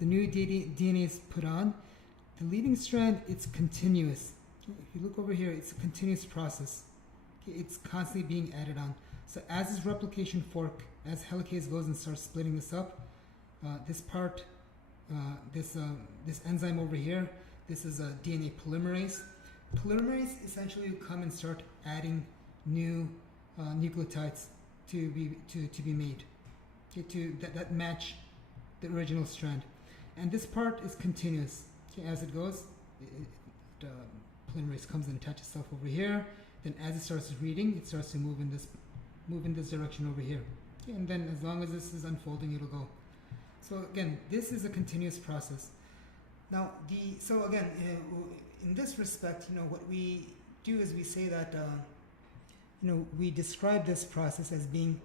new DNA is put on, the leading strand, it's continuous. Okay, if you look over here, it's a continuous process. Okay, it's constantly being added on. So as this replication fork, as helicase goes and starts splitting this up, this part, this enzyme over here, this is a DNA polymerase. Polymerase essentially will come and start adding new nucleotides to be made, okay, that match the original strand. And this part is continuous. Okay, as it goes, polymerase comes and attaches itself over here. Then as it starts reading, it starts to move in this direction over here. Okay, and then as long as this is unfolding, it'll go. So again, this is a continuous process. Now, so again, in this respect, what we do is we say that, we describe this process as being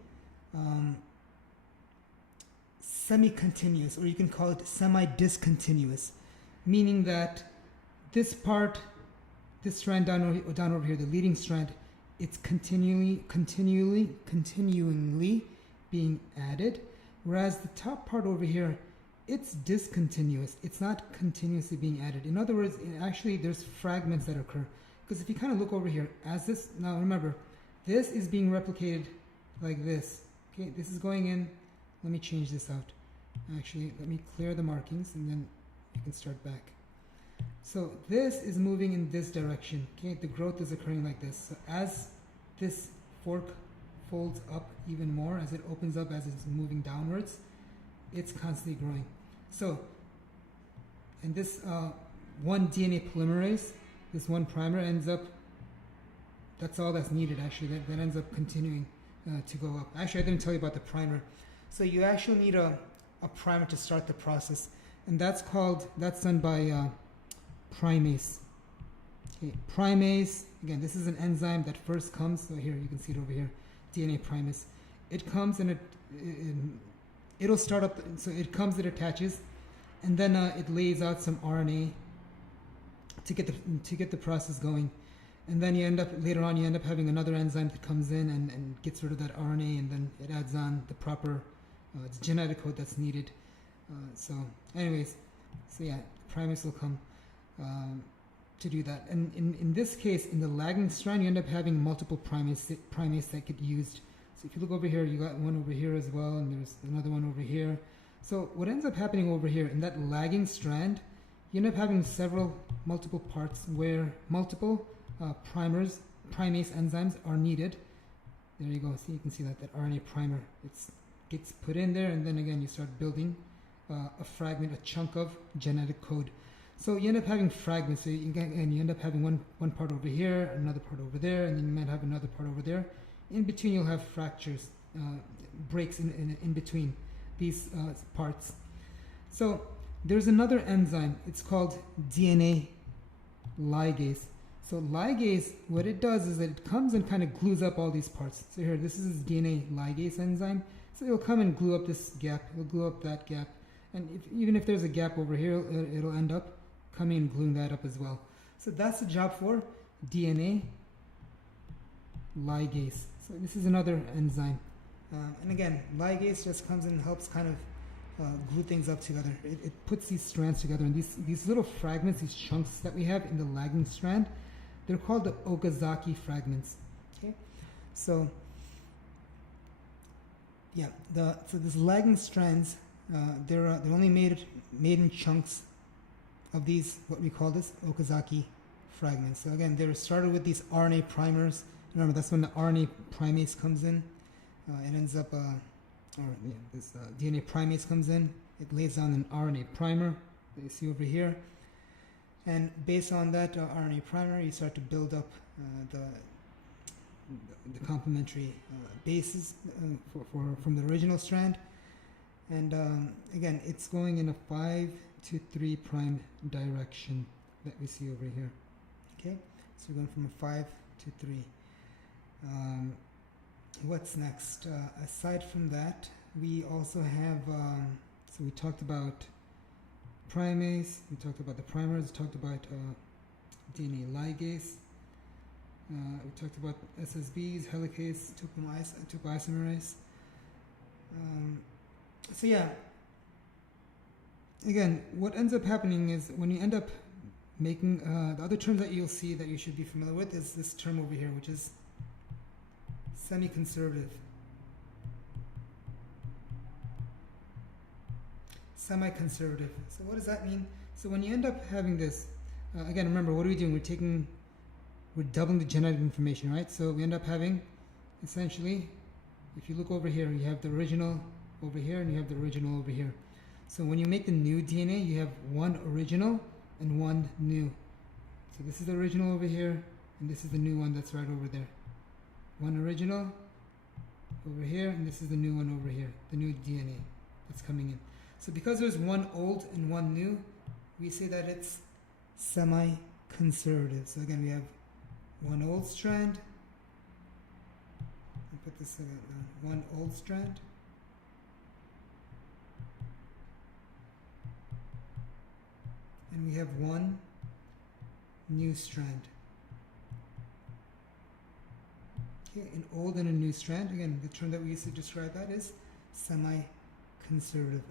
semi-continuous, or you can call it semi-discontinuous, meaning that this part, this strand down over here, the leading strand, it's continually being added, whereas the top part over here, it's discontinuous. It's not continuously being added. In other words, actually there's fragments that occur. Because if you kind of look over here, as this, now remember, this is being replicated like this. Okay, this is going in. Let me change this out. Actually, let me clear the markings and then you can start back. So this is moving in this direction. Okay, the growth is occurring like this. So as this fork folds up even more, as it opens up, as it's moving downwards, it's constantly growing. So, and this one DNA polymerase, this one primer ends up, that's all that's needed actually, that ends up continuing to go up. Actually, I didn't tell you about the primer. So you actually need a primer to start the process, and that's done by primase. Okay, primase, again, this is an enzyme that first comes, so here, you can see it over here, DNA primase. It comes and it'll start up, so it comes, it attaches, and then it lays out some RNA to get the process going. And then later on you end up having another enzyme that comes in and gets rid of that RNA, and then it adds on the proper genetic code that's needed. So anyways, so yeah, primase will come to do that. And in this case, in the lagging strand, you end up having multiple primates that get used. So if you look over here, you got one over here as well, and there's another one over here. So what ends up happening over here, in that lagging strand, you end up having multiple parts where multiple primase enzymes are needed. There you go. See, you can see that RNA primer, gets put in there, and then again you start building a fragment, a chunk of genetic code. So you end up having fragments. So you end up having one part over here, another part over there, and then you might have another part over there. In between, you'll have fractures, breaks in between these parts. So there's another enzyme. It's called DNA ligase. So ligase, what it does is that it comes and kind of glues up all these parts. So here, this is DNA ligase enzyme. So it'll come and glue up this gap. It'll glue up that gap. And even if there's a gap over here, it'll end up coming and gluing that up as well. So that's the job for DNA ligase. So this is another enzyme. And again, ligase just comes in and helps kind of glue things up together. It puts these strands together. And these little fragments, these chunks that we have in the lagging strand, they're called the Okazaki fragments. Okay, so yeah, so these lagging strands, they're only made in chunks of these, what we call this Okazaki fragments. So again, they were started with these RNA primers. Remember, that's when the RNA primase comes in. It ends up, this DNA primase comes in. It lays down an RNA primer that you see over here. And based on that RNA primer, you start to build up the complementary bases from the original strand. And again, it's going in a 5 to 3 prime direction that we see over here. Okay, so we're going from a 5 to 3. What's next? Aside from that, we also have, so we talked about primase, we talked about the primers, we talked about DNA ligase, we talked about SSBs, helicase, topoisomerase. So yeah, again, what ends up happening is when you end up making, the other term that you'll see that you should be familiar with is this term over here, which is semi-conservative. Semi-conservative. So what does that mean? So when you end up having this, again, remember, what are we doing? We're doubling the genetic information, right? So we end up having, essentially, if you look over here, you have the original over here, and you have the original over here. So when you make the new DNA, you have one original and one new. So this is the original over here, and this is the new one that's right over there. One original over here, and this is the new one over here, the new DNA that's coming in. So because there's one old and one new, we say that it's semi-conservative. So again, we have one old strand. I'll put this one old strand. And we have one new strand. Okay, an old and a new strand. Again, the term that we use to describe that is semi-conservative.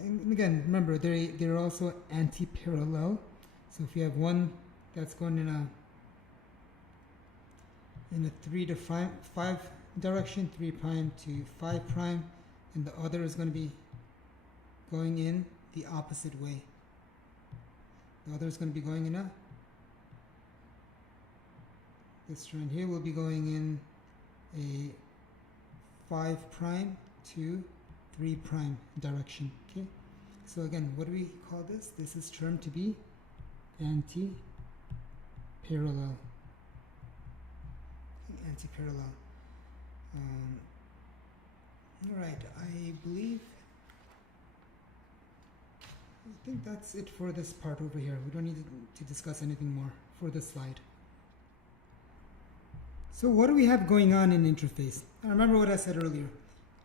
And again, remember, they're also anti-parallel. So if you have one that's going in a 3 to 5 direction, 3 prime to 5 prime, and the other is going to be going in the opposite way. The other is going to be going in a, this strand here will be going in a 5 prime to 3 prime direction. Okay, so again, what do we call this? This is termed to be anti-parallel. Anti-parallel. All right, I think that's it for this part over here. We don't need to discuss anything more for this slide. So what do we have going on in interphase? Now remember what I said earlier.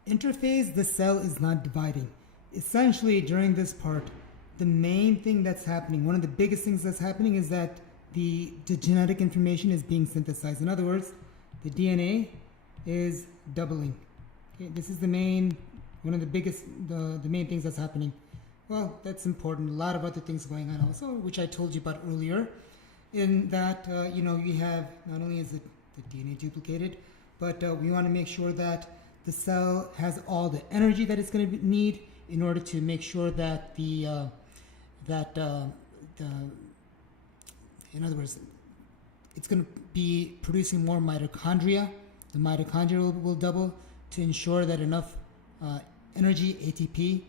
Interphase, the cell is not dividing. Essentially, during this part, the main thing that's happening, one of the biggest things that's happening is that the genetic information is being synthesized. In other words, the DNA is doubling. Okay, this is the main, one of the biggest, the main things that's happening. Well, that's important. A lot of other things going on also, which I told you about earlier, in that, you know, we have, not only is it the DNA duplicated, but we want to make sure that the cell has all the energy that it's going to need in order to make sure that in other words, it's going to be producing more mitochondria. The mitochondria will double to ensure that enough energy, ATP,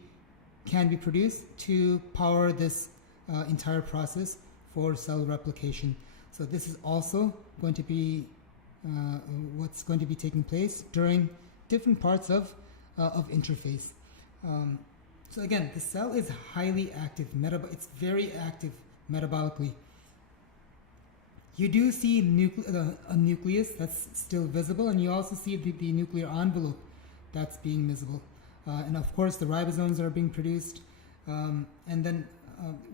can be produced to power this entire process for cell replication. So this is also going to be what's going to be taking place during different parts of interphase. So again, the cell is highly active. It's very active metabolically. You do see a nucleus that's still visible, and you also see the nuclear envelope that's being visible. And of course, the ribosomes are being produced. And then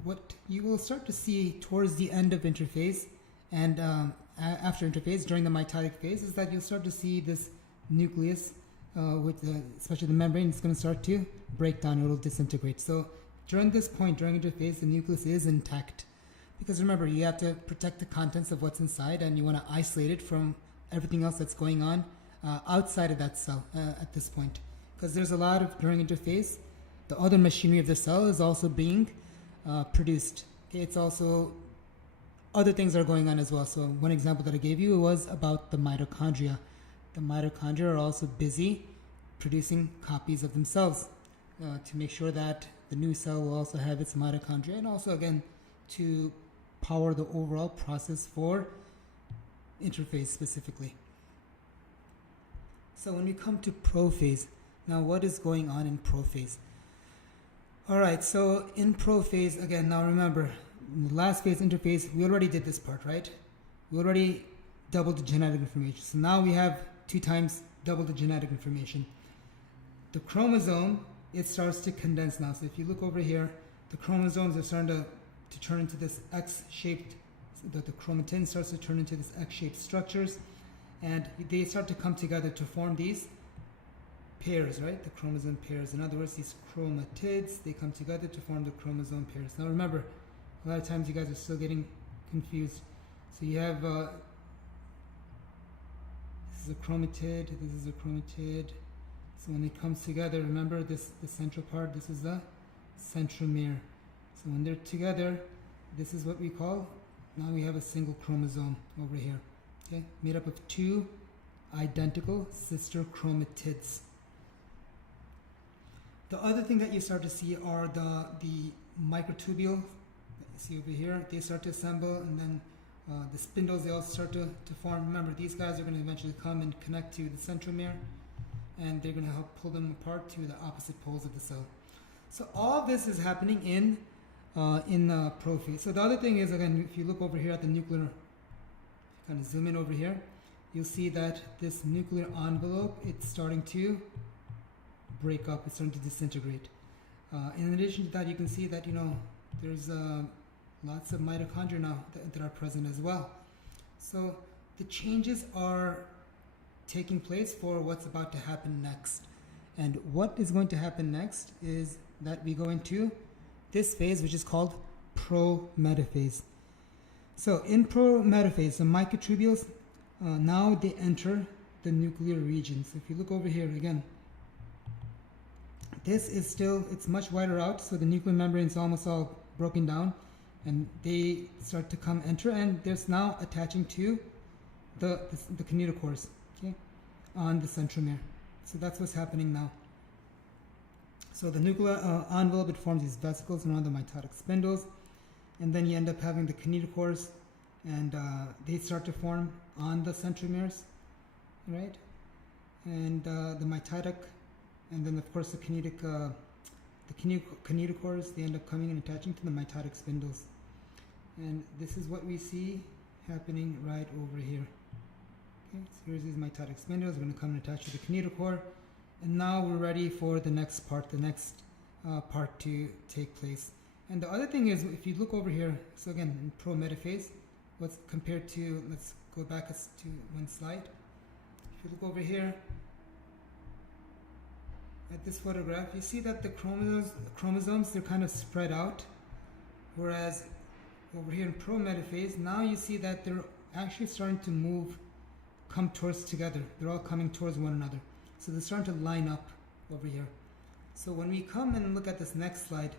what you will start to see towards the end of interphase and after interphase, during the mitotic phase, is that you'll start to see this nucleus, especially the membrane, it's going to start to break down. It will disintegrate. So during this point, during interphase, the nucleus is intact. Because remember, you have to protect the contents of what's inside, and you want to isolate it from everything else that's going on outside of that cell at this point. Because there's a lot of, during interphase, the other machinery of the cell is also being produced. Okay, it's also, other things are going on as well. So one example that I gave you was about the mitochondria. The mitochondria are also busy producing copies of themselves to make sure that the new cell will also have its mitochondria, and also, again, to power the overall process for interphase specifically. So when we come to prophase, now what is going on in prophase? All right, so in prophase, again, now remember, in the last phase, interphase, we already did this part, right? We already doubled the genetic information. So now we have 2 times double the genetic information. The chromosome, it starts to condense now. So if you look over here, the chromosomes are starting to turn into this X-shaped, so the chromatin starts to turn into this X-shaped structures, and they start to come together to form these pairs, right? The chromosome pairs. In other words, these chromatids, they come together to form the chromosome pairs. Now remember, a lot of times you guys are still getting confused. So you have, this is a chromatid, this is a chromatid. So when it comes together, remember this, the central part, this is the centromere. So when they're together, this is what we call, now we have a single chromosome over here, okay? Made up of 2 identical sister chromatids. The other thing that you start to see are the microtubule that you see over here. They start to assemble, and then the spindles, they also start to form. Remember, these guys are going to eventually come and connect to the centromere, and they're going to help pull them apart to the opposite poles of the cell. So all this is happening in prophase. So the other thing is, again, if you look over here at the nuclear, kind of zoom in over here, you'll see that this nuclear envelope, it's starting to break up, it's starting to disintegrate. In addition to that, you can see that, you know, there's lots of mitochondria now that are present as well. So the changes are taking place for what's about to happen next. And what is going to happen next is that we go into this phase, which is called prometaphase. So in prometaphase, the microtubules, now they enter the nuclear region. So if you look over here again, this is still, it's much wider out, so the nuclear membrane is almost all broken down, and they start to enter, and there's now attaching to the kinetochores, okay, on the centromere. So that's what's happening now. So the nuclear envelope, it forms these vesicles around the mitotic spindles, and then you end up having the kinetochores, and they start to form on the centromeres, right? And the mitotic, and then of course the kinetochores, they end up coming and attaching to the mitotic spindles. And this is what we see happening right over here. Okay, so here's these mitotic spindles. We're going to come and attach to the kinetochore. And now we're ready for the next part to take place. And the other thing is, if you look over here, so again, in prometaphase, what's compared to, let's go back to one slide. If you look over here at this photograph, you see that the chromosomes, they're kind of spread out. Whereas over here in prometaphase, now you see that they're actually starting to come towards together. They're all coming towards one another. So they're starting to line up over here. So when we come and look at this next slide,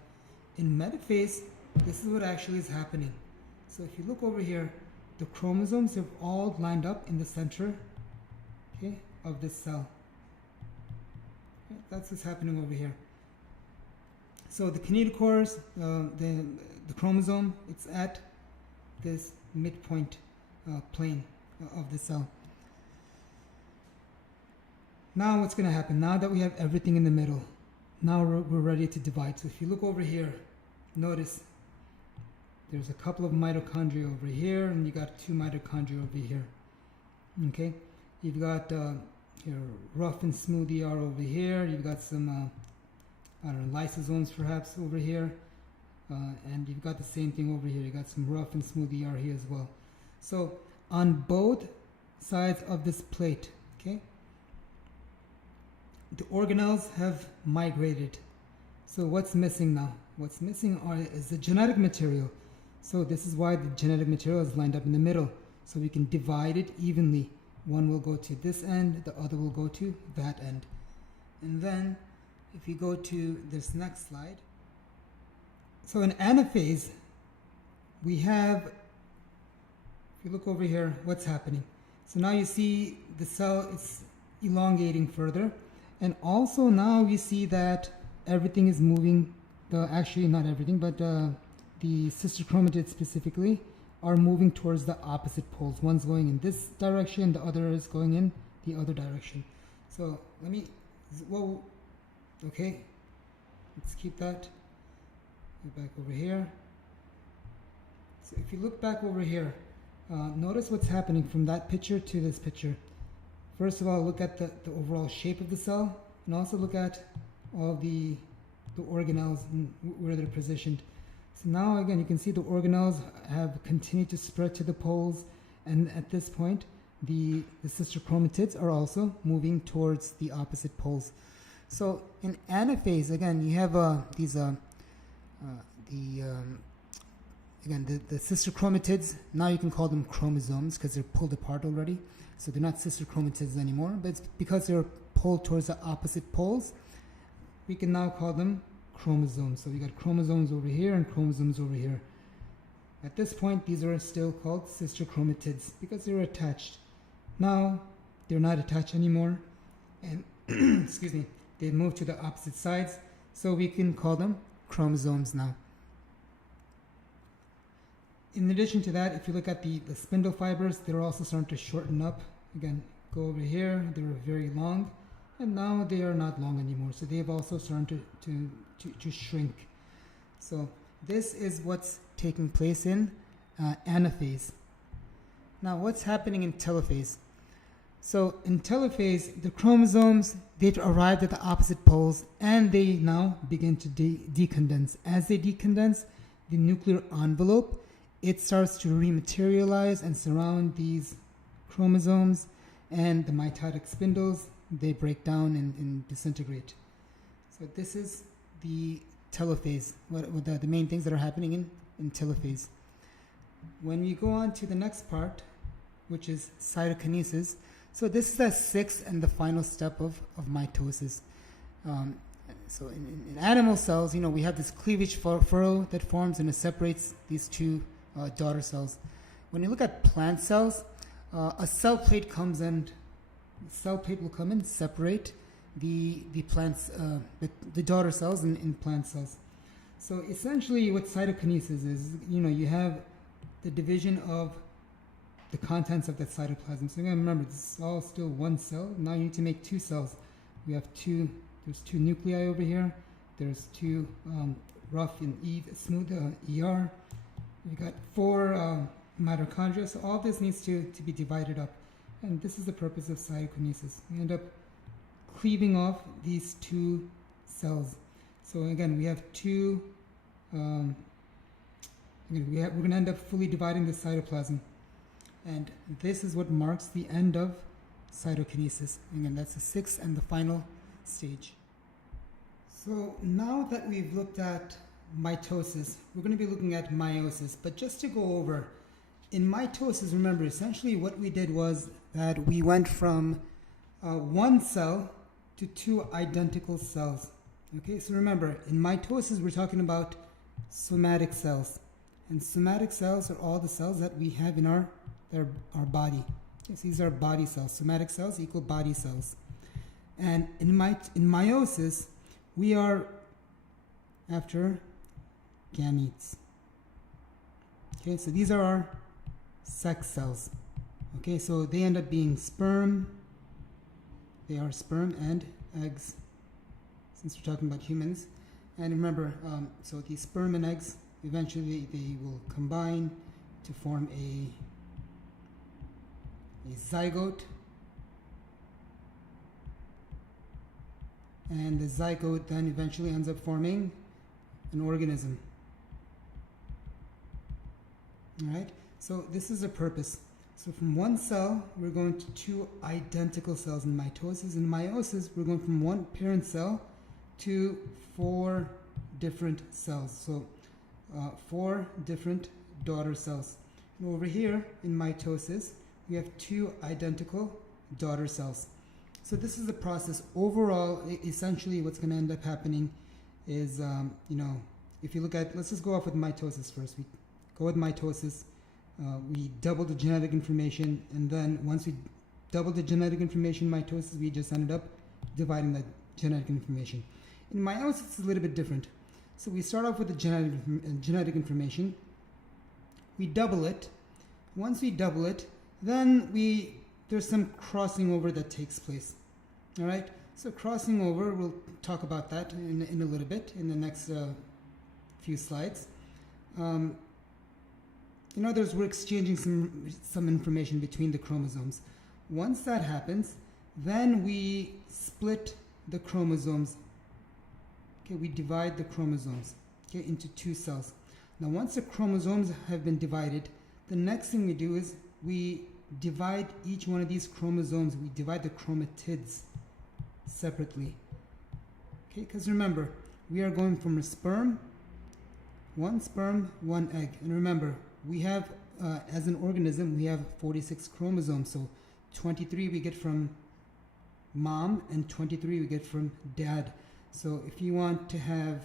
in metaphase, this is what actually is happening. So if you look over here, the chromosomes have all lined up in the center, okay, of this cell. Okay, that's what's happening over here. So the kinetochores, the chromosome, it's at this midpoint plane of the cell. Now what's going to happen? Now that we have everything in the middle, now we're ready to divide. So if you look over here, notice there's a couple of mitochondria over here, and you got 2 mitochondria over here. Okay, you've got your rough and smooth ER over here. You've got some I don't know, lysosomes perhaps over here, and you've got the same thing over here. You got some rough and smooth ER here as well. So on both sides of this plate, okay, the organelles have migrated. So what's missing now? What's missing is the genetic material. So this is why the genetic material is lined up in the middle. So we can divide it evenly. One will go to this end, the other will go to that end. And then if you go to this next slide, so in Anaphase, we have, if you look over here, what's happening? So now you see the cell is elongating further. And also now we see that everything is moving, actually not everything, but the sister chromatids specifically are moving towards the opposite poles. One's going in this direction, the other is going in the other direction. So let me, whoa, okay, let's keep that. Go back over here. So if you look back over here, notice what's happening from that picture to this picture. First of all, look at the overall shape of the cell, and also look at all the organelles and where they're positioned. So now again, you can see the organelles have continued to spread to the poles, and at this point, the sister chromatids are also moving towards the opposite poles. So in Anaphase, again, you have the sister chromatids. Now you can call them chromosomes because they're pulled apart already. So they're not sister chromatids anymore, but it's because they're pulled towards the opposite poles, we can now call them chromosomes. So we got chromosomes over here and chromosomes over here. At this point, these are still called sister chromatids because they're attached. Now they're not attached anymore, and excuse me, they move to the opposite sides, so we can call them chromosomes now. In addition to that, if you look at the spindle fibers, they're also starting to shorten up. Again, go over here, they were very long, and now they are not long anymore. So they've also started to shrink. So this is what's taking place in Anaphase. Now what's happening in Telophase? So in Telophase, the chromosomes, they've arrived at the opposite poles, and they now begin to decondense. As they decondense, the nuclear envelope, it starts to rematerialize and surround these chromosomes, and the mitotic spindles, they break down and disintegrate. So this is the telophase, what the main things that are happening in telophase. When we go on to the next part, which is cytokinesis, so this is the sixth and the final step of mitosis. So in animal cells, we have this cleavage furrow that forms and it separates these two daughter cells. When you look at plant cells, a cell plate comes in. The cell plate will come and separate the plants, the daughter cells in plant cells. So essentially, what cytokinesis is, you have the division of the contents of that cytoplasm. So again, remember, this is all still one cell. Now you need to make two cells. We have there's two nuclei over here. There's two rough and smooth ER. We've got 4 mitochondria. So all this needs to be divided up. And this is the purpose of cytokinesis. We end up cleaving off these two cells. So again, we have two, we're going to end up fully dividing the cytoplasm. And this is what marks the end of cytokinesis. Again, that's the 6th and the final stage. So now that we've looked at mitosis, we're going to be looking at meiosis. But just to go over, in mitosis, remember, essentially what we did was that we went from one cell to 2 identical cells. Okay, so remember, in mitosis, we're talking about somatic cells. And somatic cells are all the cells that we have in our body. Okay, so these are body cells. Somatic cells equal body cells. And in meiosis, we are after gametes. Okay, so these are our sex cells. Okay, so they end up being sperm. They are sperm and eggs, since we're talking about humans. And remember, so these sperm and eggs, eventually they will combine to form a zygote. And the zygote then eventually ends up forming an organism. All right, so this is the purpose. So from one cell, we're going to 2 identical cells in mitosis. In meiosis, we're going from one parent cell to 4 different cells. So 4 different daughter cells. And over here in mitosis, we have 2 identical daughter cells. So this is the process. Overall, essentially what's going to end up happening is, if you look at, let's just go off with mitosis first. We go with mitosis. We double the genetic information, and then once we double the genetic information in mitosis, we just ended up dividing that genetic information. In meiosis, it's a little bit different. So we start off with the genetic information. We double it. Once we double it, then there's some crossing over that takes place. All right. So crossing over, we'll talk about that in a little bit in the next few slides. In others, we're exchanging some information between the chromosomes. Once that happens, then we split the chromosomes. Okay, we divide the chromosomes, okay, into 2 cells. Now, once the chromosomes have been divided, the next thing we do is we divide each one of these chromosomes. We divide the chromatids separately. Okay, because remember, we are going from a sperm, 1 egg. And remember, we have, as an organism, we have 46 chromosomes. So 23 we get from mom and 23 we get from dad. So if you want to have,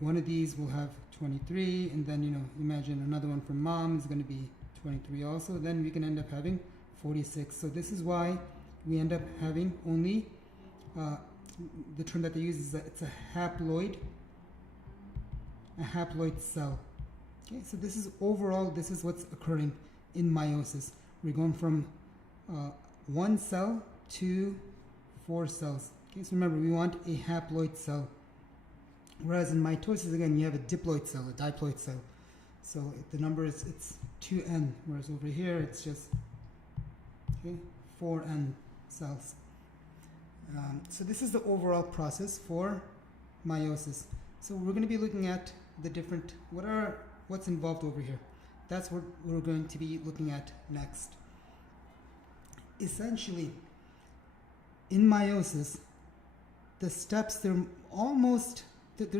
one of these will have 23, and then, imagine another one from mom is going to be 23 also. Then we can end up having 46. So this is why we end up having only, the term that they use is that it's a haploid cell. Okay, so this is overall, this is what's occurring in meiosis. We're going from 1 cell to 4 cells. Okay, so remember, we want a haploid cell. Whereas in mitosis, again, you have a diploid cell, a diploid cell. So the number is, it's 2n, whereas over here, it's just 4n cells. So this is the overall process for meiosis. So we're going to be looking at the different, what's involved over here. That's what we're going to be looking at next. Essentially, in meiosis, the steps, they're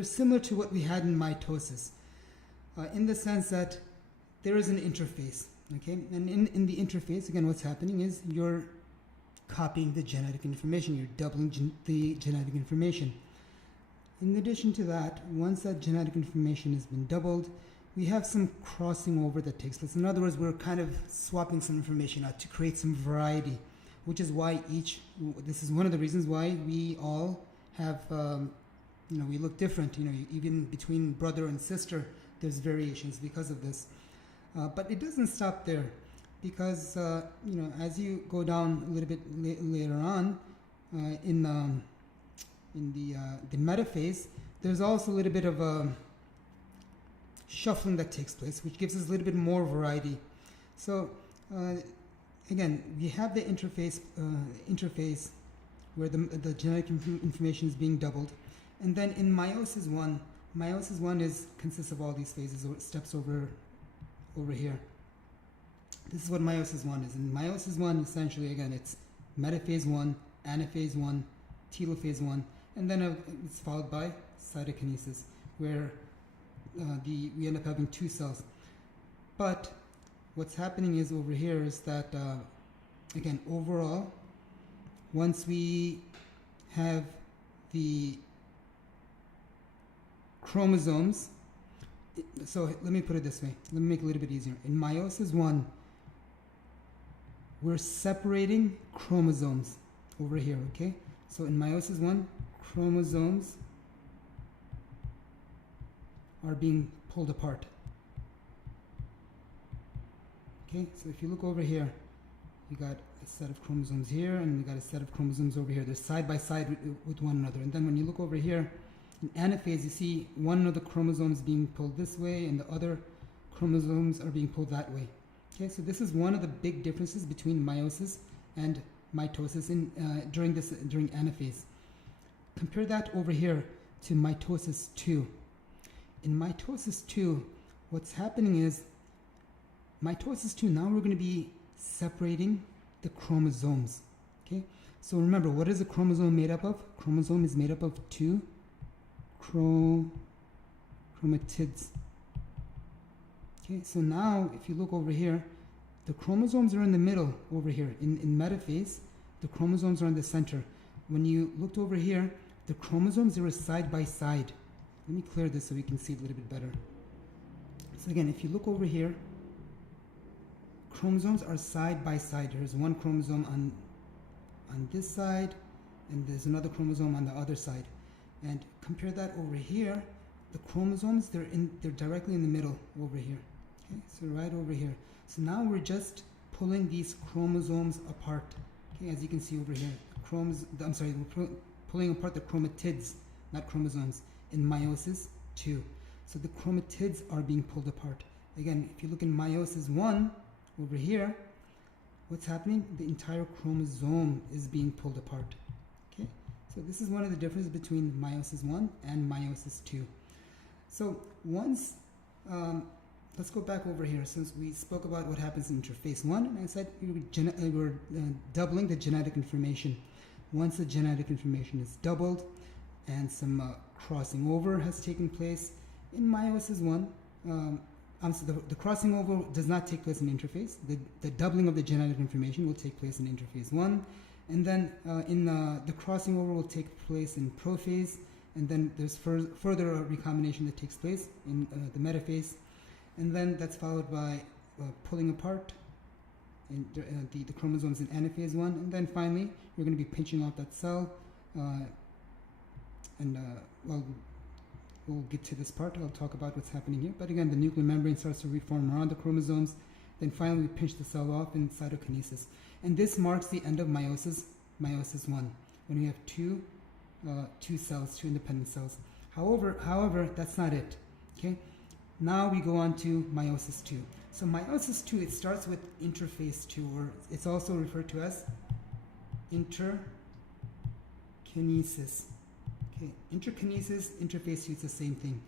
similar to what we had in mitosis, in the sense that there is an interphase. Okay, and in the interphase, again, what's happening is you're copying the genetic information. You're doubling the genetic information. In addition to that, once that genetic information has been doubled, we have some crossing over that takes place. In other words, we're kind of swapping some information out to create some variety, which is why this is one of the reasons why we all have, we look different. Even between brother and sister, there's variations because of this. But it doesn't stop there, because, as you go down a little bit later on in the metaphase, there's also a little bit of a shuffling that takes place, which gives us a little bit more variety. So again, we have the interphase where the genetic information is being doubled, and then in meiosis I consists of all these phases or steps over here. This is what meiosis I is. In meiosis I, essentially, again, it's metaphase I, anaphase I, telophase I, and then it's followed by cytokinesis, where we end up having two cells. But what's happening is over here is that, again, overall, once we have the chromosomes, so let me put it this way, let me make it a little bit easier. In meiosis I, we're separating chromosomes over here, okay? So in meiosis I, chromosomes are being pulled apart. Okay, so if you look over here, you got a set of chromosomes here, and you got a set of chromosomes over here. They're side by side with one another. And then when you look over here, in anaphase, you see one of the chromosomes being pulled this way, and the other chromosomes are being pulled that way. Okay, so this is one of the big differences between meiosis and mitosis during anaphase. Compare that over here to mitosis II. In mitosis II, what's happening is, mitosis II, now we're going to be separating the chromosomes. Okay, so remember, what is a chromosome made up of? Chromosome is made up of two chromatids. Okay, so now if you look over here, the chromosomes are in the middle over here. In metaphase, the chromosomes are in the center. When you looked over here, the chromosomes are side by side. Let me clear this so we can see it a little bit better. So again, if you look over here, chromosomes are side by side. There's one chromosome on this side, and there's another chromosome on the other side. And compare that over here, the chromosomes, they're directly in the middle over here. Okay, so right over here. So now we're just pulling these chromosomes apart. Okay, as you can see over here, we're pulling apart the chromatids, not chromosomes, in meiosis II. So the chromatids are being pulled apart. Again, if you look in meiosis I over here, what's happening? The entire chromosome is being pulled apart. Okay, so this is one of the differences between meiosis I and meiosis II. So once, let's go back over here, since we spoke about what happens in interphase I, and I said we're doubling the genetic information. Once the genetic information is doubled and some crossing over has taken place in meiosis I, so the crossing over does not take place in interphase. The doubling of the genetic information will take place in interphase I, and then the crossing over will take place in prophase, and then there's further recombination that takes place in the metaphase, and then that's followed by pulling apart the chromosomes in anaphase I, and then finally we're going to be pinching off that cell, well, we'll get to this part. I'll talk about what's happening here. But again, the nuclear membrane starts to reform around the chromosomes. Then finally, we pinch the cell off in cytokinesis. And this marks the end of meiosis I, when we have two cells, two independent cells. However, that's not it. Okay. Now we go on to meiosis II. So meiosis II, it starts with interphase II, or it's also referred to as interkinesis. Okay, interkinesis, interphase II, it's the same thing.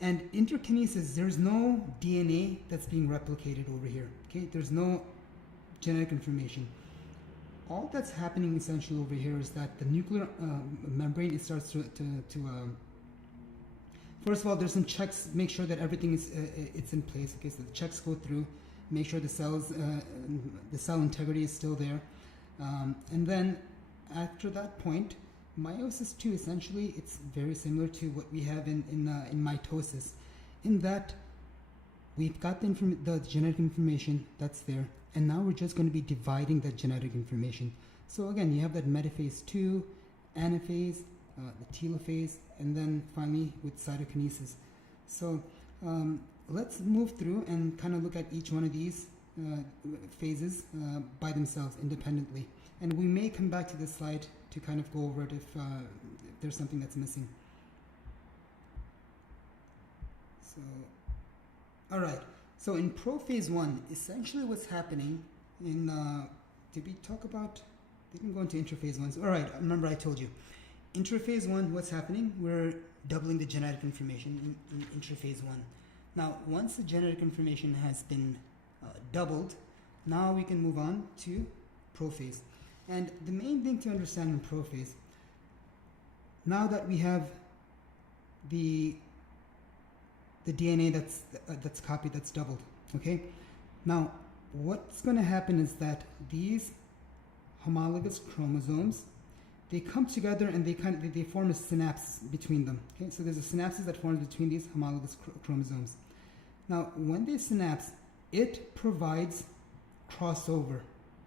And interkinesis, there's no DNA that's being replicated over here. Okay, there's no genetic information. All that's happening essentially over here is that the nuclear membrane, it starts to first of all, there's some checks, make sure that everything is it's in place. Okay, so the checks go through, make sure the cell integrity is still there. And then after that point, meiosis II, essentially, it's very similar to what we have in mitosis, in that we've got the genetic information that's there, and now we're just going to be dividing that genetic information. So again, you have that Metaphase II, Anaphase, the Telophase, and then finally with cytokinesis. So let's move through and kind of look at each one of these phases by themselves, independently. And we may come back to this slide to kind of go over it if there's something that's missing. So, all right. So in prophase 1, essentially what's happening in, did we talk about, didn't go into interphase 1. So, all right, remember I told you. Interphase 1, what's happening? We're doubling the genetic information in interphase 1. Now, once the genetic information has been doubled, now we can move on to prophase. And the main thing to understand in prophase, now that we have the DNA that's copied, that's doubled, okay? Now, what's going to happen is that these homologous chromosomes, they come together and they form a synapse between them. Okay, so there's a synapse that forms between these homologous chromosomes. Now, when they synapse, it provides crossover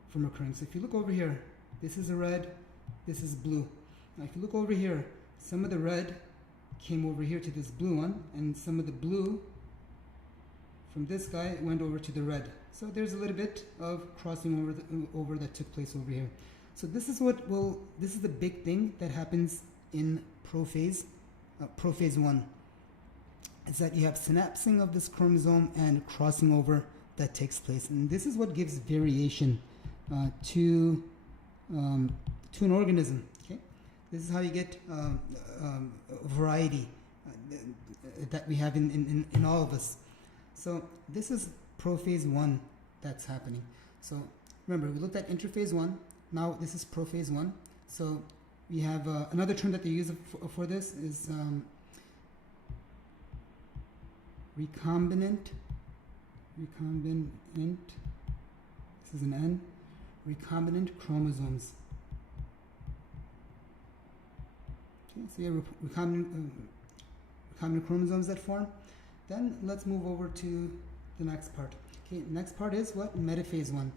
from occurring. So if you look over here, this is a red, this is blue. Now, if you look over here, some of the red came over here to this blue one, and some of the blue from this guy went over to the red. So there's a little bit of crossing over that took place over here. So this is this is the big thing that happens in prophase 1. Is that you have synapsing of this chromosome and crossing over that takes place. And this is what gives variation to an organism. Okay? This is how you get variety that we have in all of us. So this is prophase 1 that's happening. So remember, we looked at interphase 1. Now this is prophase 1. So we have another term that they use for this is recombinant. This is an N. Recombinant chromosomes. Okay, so you have recombinant chromosomes that form. Then let's move over to the next part. Okay, next part is what? Metaphase 1.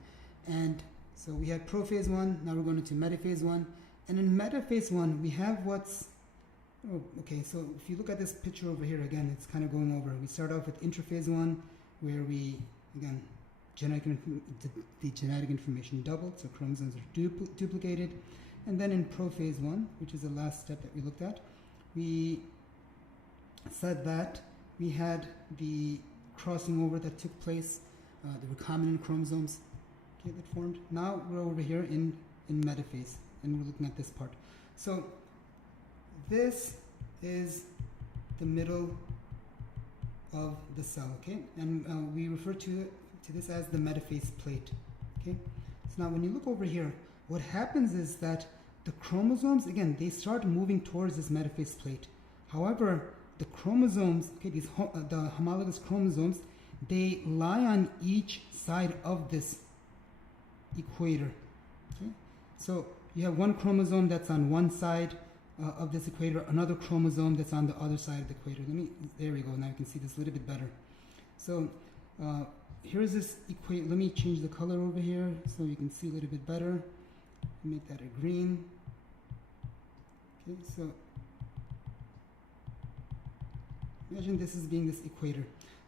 And so we had prophase 1, now we're going into metaphase 1. And in metaphase 1, we have what's, okay, so if you look at this picture over here again, it's kind of going over. We start off with interphase 1, where we, again, the genetic information doubled, so chromosomes are duplicated. And then in prophase 1, which is the last step that we looked at, we said that we had the crossing over that took place, the recombinant chromosomes, okay, that formed. Now we're over here in metaphase, and we're looking at this part. So this is the middle of the cell, okay? And we refer to this as the metaphase plate, okay? So now when you look over here, what happens is that the chromosomes, again, they start moving towards this metaphase plate. However, the chromosomes, okay, the homologous chromosomes, they lie on each side of this equator, okay? So you have one chromosome that's on one side of this equator, another chromosome that's on the other side of the equator. There we go, now you can see this a little bit better. So here's this equator. Let me change the color over here so you can see a little bit better. Make that a green. Okay, so imagine this as being this equator.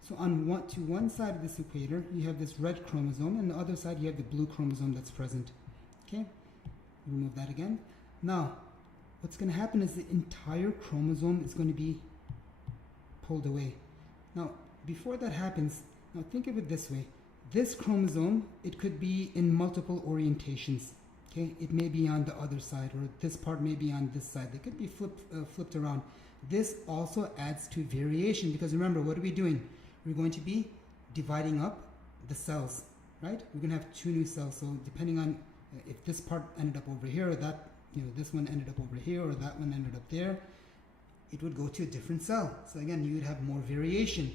So on one side of this equator, you have this red chromosome, and the other side you have the blue chromosome that's present. Okay, remove that again. Now, what's going to happen is the entire chromosome is going to be pulled away. Now, before that happens, now think of it this way. This chromosome, it could be in multiple orientations. Okay, it may be on the other side, or this part may be on this side. They could be flipped around. This also adds to variation, because remember, what are we doing? We're going to be dividing up the cells, right? We're going to have two new cells. So depending on if this part ended up over here, or that, this one ended up over here, or that one ended up there, it would go to a different cell. So again, you would have more variation.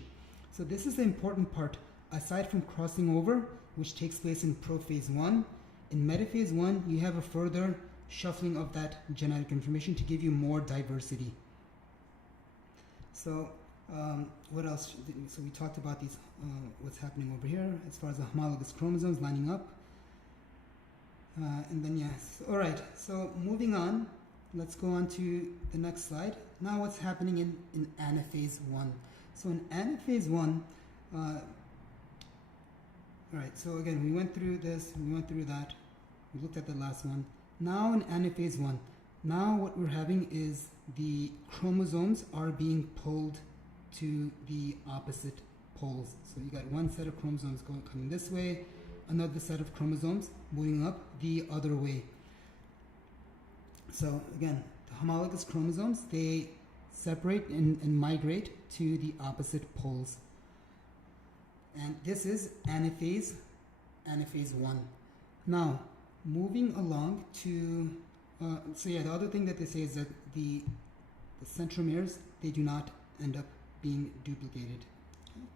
So this is the important part. Aside from crossing over, which takes place in prophase 1, in metaphase 1, you have a further shuffling of that genetic information to give you more diversity. So what else? So we talked about these, what's happening over here as far as the homologous chromosomes lining up. And then yes, all right, so moving on, let's go on to the next slide. Now what's happening in Anaphase 1. So in Anaphase 1, all right, so again, we went through this, we went through that, we looked at the last one. Now in Anaphase 1, now what we're having is the chromosomes are being pulled to the opposite poles. So you got one set of chromosomes coming this way, another set of chromosomes moving up the other way. So again, the homologous chromosomes, they separate and migrate to the opposite poles. And this is Anaphase 1. Now, moving along to, so yeah, the other thing that they say is that the centromeres, they do not end up being duplicated. Okay.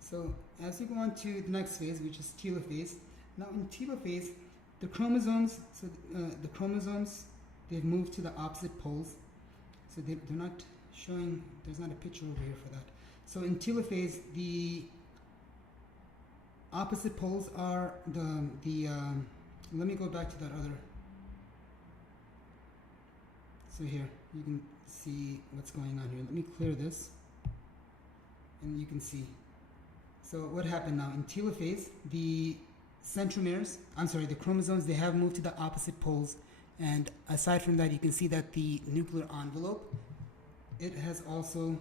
So as we go on to the next phase, which is telophase. Now in telophase, the chromosomes, so the chromosomes, they've moved to the opposite poles. So they're not showing, there's not a picture over here for that. So in telophase, the opposite poles are let me go back to that other. So here, you can see what's going on here. Let me clear this, and you can see. So what happened now in telophase, the centromeres, the chromosomes, they have moved to the opposite poles. And aside from that, you can see that the nuclear envelope, it has also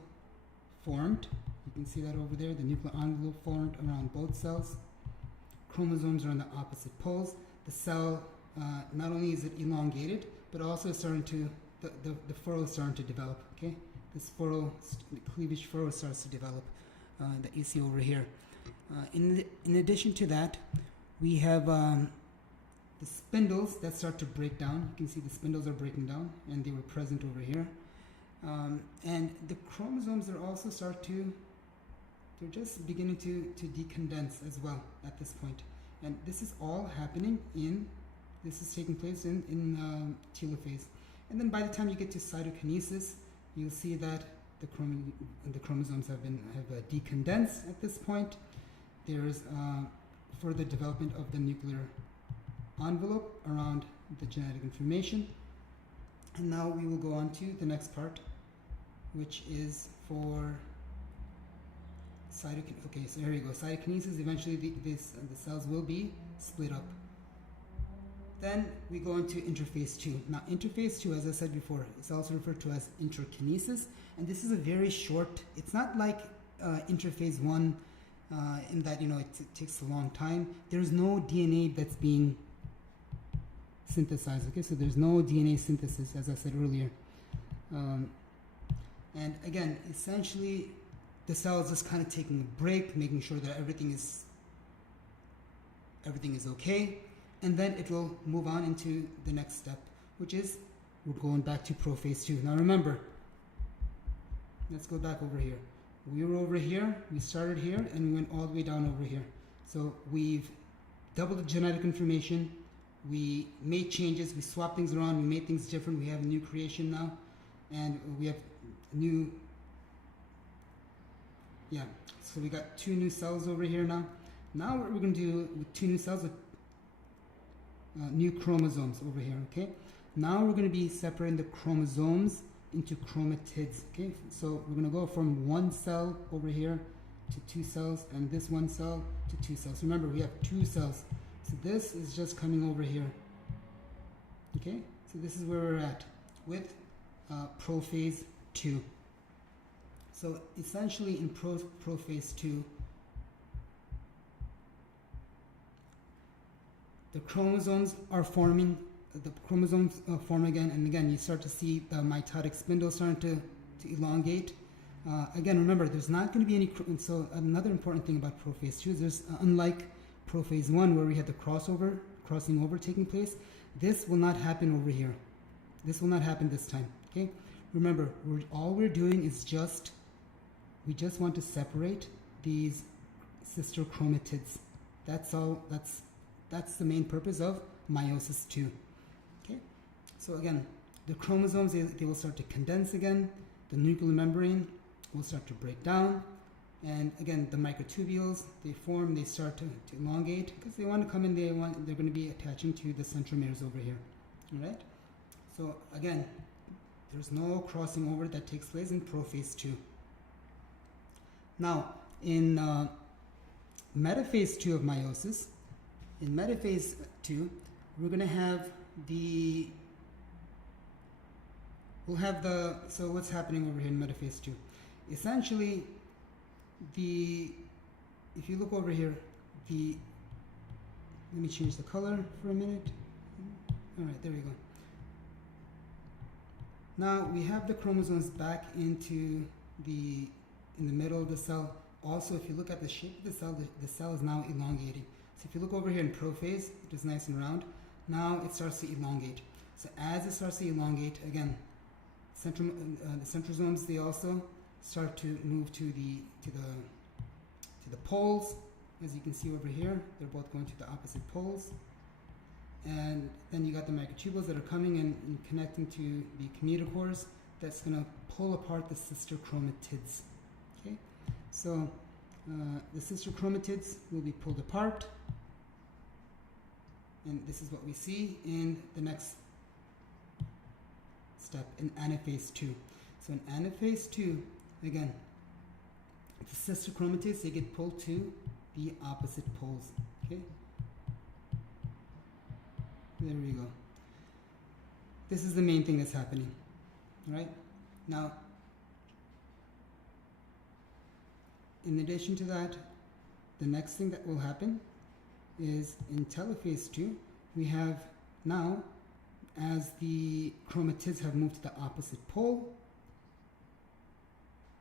formed. You can see that over there, the nuclear envelope formed around both cells. Chromosomes are on the opposite poles. The cell, not only is it elongated, but also starting to, the furrow is starting to develop, okay? This furrow, the cleavage furrow starts to develop that you see over here. In addition to that, we have the spindles that start to break down. You can see the spindles are breaking down, and they were present over here. And the chromosomes are also they're just beginning to decondense as well at this point. And this is all happening this is taking place in telophase. And then by the time you get to cytokinesis, you'll see that the chromosomes have decondensed at this point. There's further development of the nuclear envelope around the genetic information. And now we will go on to the next part, which is for cytokinesis. Okay, so here we go. Cytokinesis, eventually the cells will be split up. Then we go into interphase 2. Now interphase 2, as I said before, is also referred to as interkinesis, and this is a very short, it's not like interphase 1 in that, it takes a long time. There's no DNA that's being synthesized, okay? So there's no DNA synthesis, as I said earlier. And again, essentially, the cell is just kind of taking a break, making sure that everything is okay, and then it will move on into the next step, which is we're going back to prophase 2. Now remember, let's go back over here. We were over here, we started here, and we went all the way down over here. So we've doubled the genetic information, we made changes, we swapped things around, we made things different, we have a new creation now, and we have new, so we got 2 new cells over here now. Now what we're going to do with 2 new cells with new chromosomes over here, okay? Now we're going to be separating the chromosomes into chromatids, okay? So we're going to go from 1 cell over here to 2 cells, and this 1 cell to 2 cells. Remember, we have 2 cells. So this is just coming over here, okay? So this is where we're at with prophase 2. So essentially in prophase 2, the chromosomes are forming, form again, and again you start to see the mitotic spindle starting to elongate. Again, remember, there's not going to be any, so another important thing about prophase 2 is there's, unlike prophase 1 where we had the crossing over taking place, this will not happen over here. This will not happen this time, okay? Remember, all we're doing is we just want to separate these sister chromatids. That's all. That's the main purpose of Meiosis II. Okay, so again, the chromosomes, they will start to condense again, the nuclear membrane will start to break down, and again, the microtubules, they form, they start to elongate, because they want to come in, they're going to be attaching to the centromeres over here, all right? So again, there's no crossing over that takes place in prophase 2. Now, in Metaphase 2 of meiosis, in Metaphase 2, we're going to have so what's happening over here in Metaphase 2? Essentially, if you look over here, let me change the color for a minute. All right, there we go. Now we have the chromosomes back in the middle of the cell. Also, if you look at the shape of the cell is now elongating. So if you look over here in prophase, it is nice and round. Now it starts to elongate. So as it starts to elongate, again, the centrosomes, they also start to move to the poles. As you can see over here, they're both going to the opposite poles. And then you got the microtubules that are coming and connecting to the kinetochores. That's going to pull apart the sister chromatids. Okay, so the sister chromatids will be pulled apart, and this is what we see in the next step in Anaphase 2. So in Anaphase 2, again, the sister chromatids, they get pulled to the opposite poles. Okay, there we go. This is the main thing that's happening. All right, now in addition to that, the next thing that will happen is in Telophase 2, we have now, as the chromatids have moved to the opposite pole,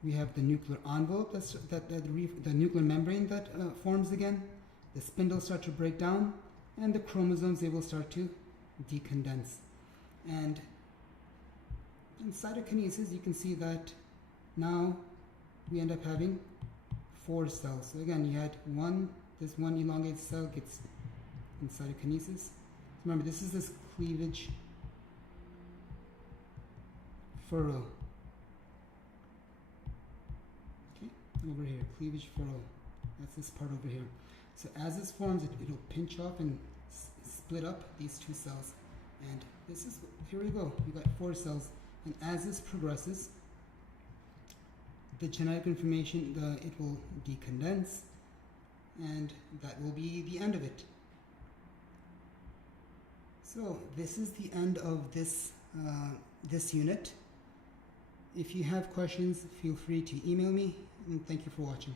we have the nuclear envelope, the nuclear membrane that forms again. The spindles start to break down, and the chromosomes, they will start to decondense. And in cytokinesis, you can see that now we end up having 4 cells. So again, you had this one elongated cell gets in cytokinesis. Remember, this is this cleavage furrow. Okay, over here, cleavage furrow. That's this part over here. So as this forms, it'll pinch off and split up these 2 cells. And this is, here we go, we got 4 cells. And as this progresses, the genetic information, it will decondense, and that will be the end of it. So this is the end of this unit. If you have questions, feel free to email me, and thank you for watching.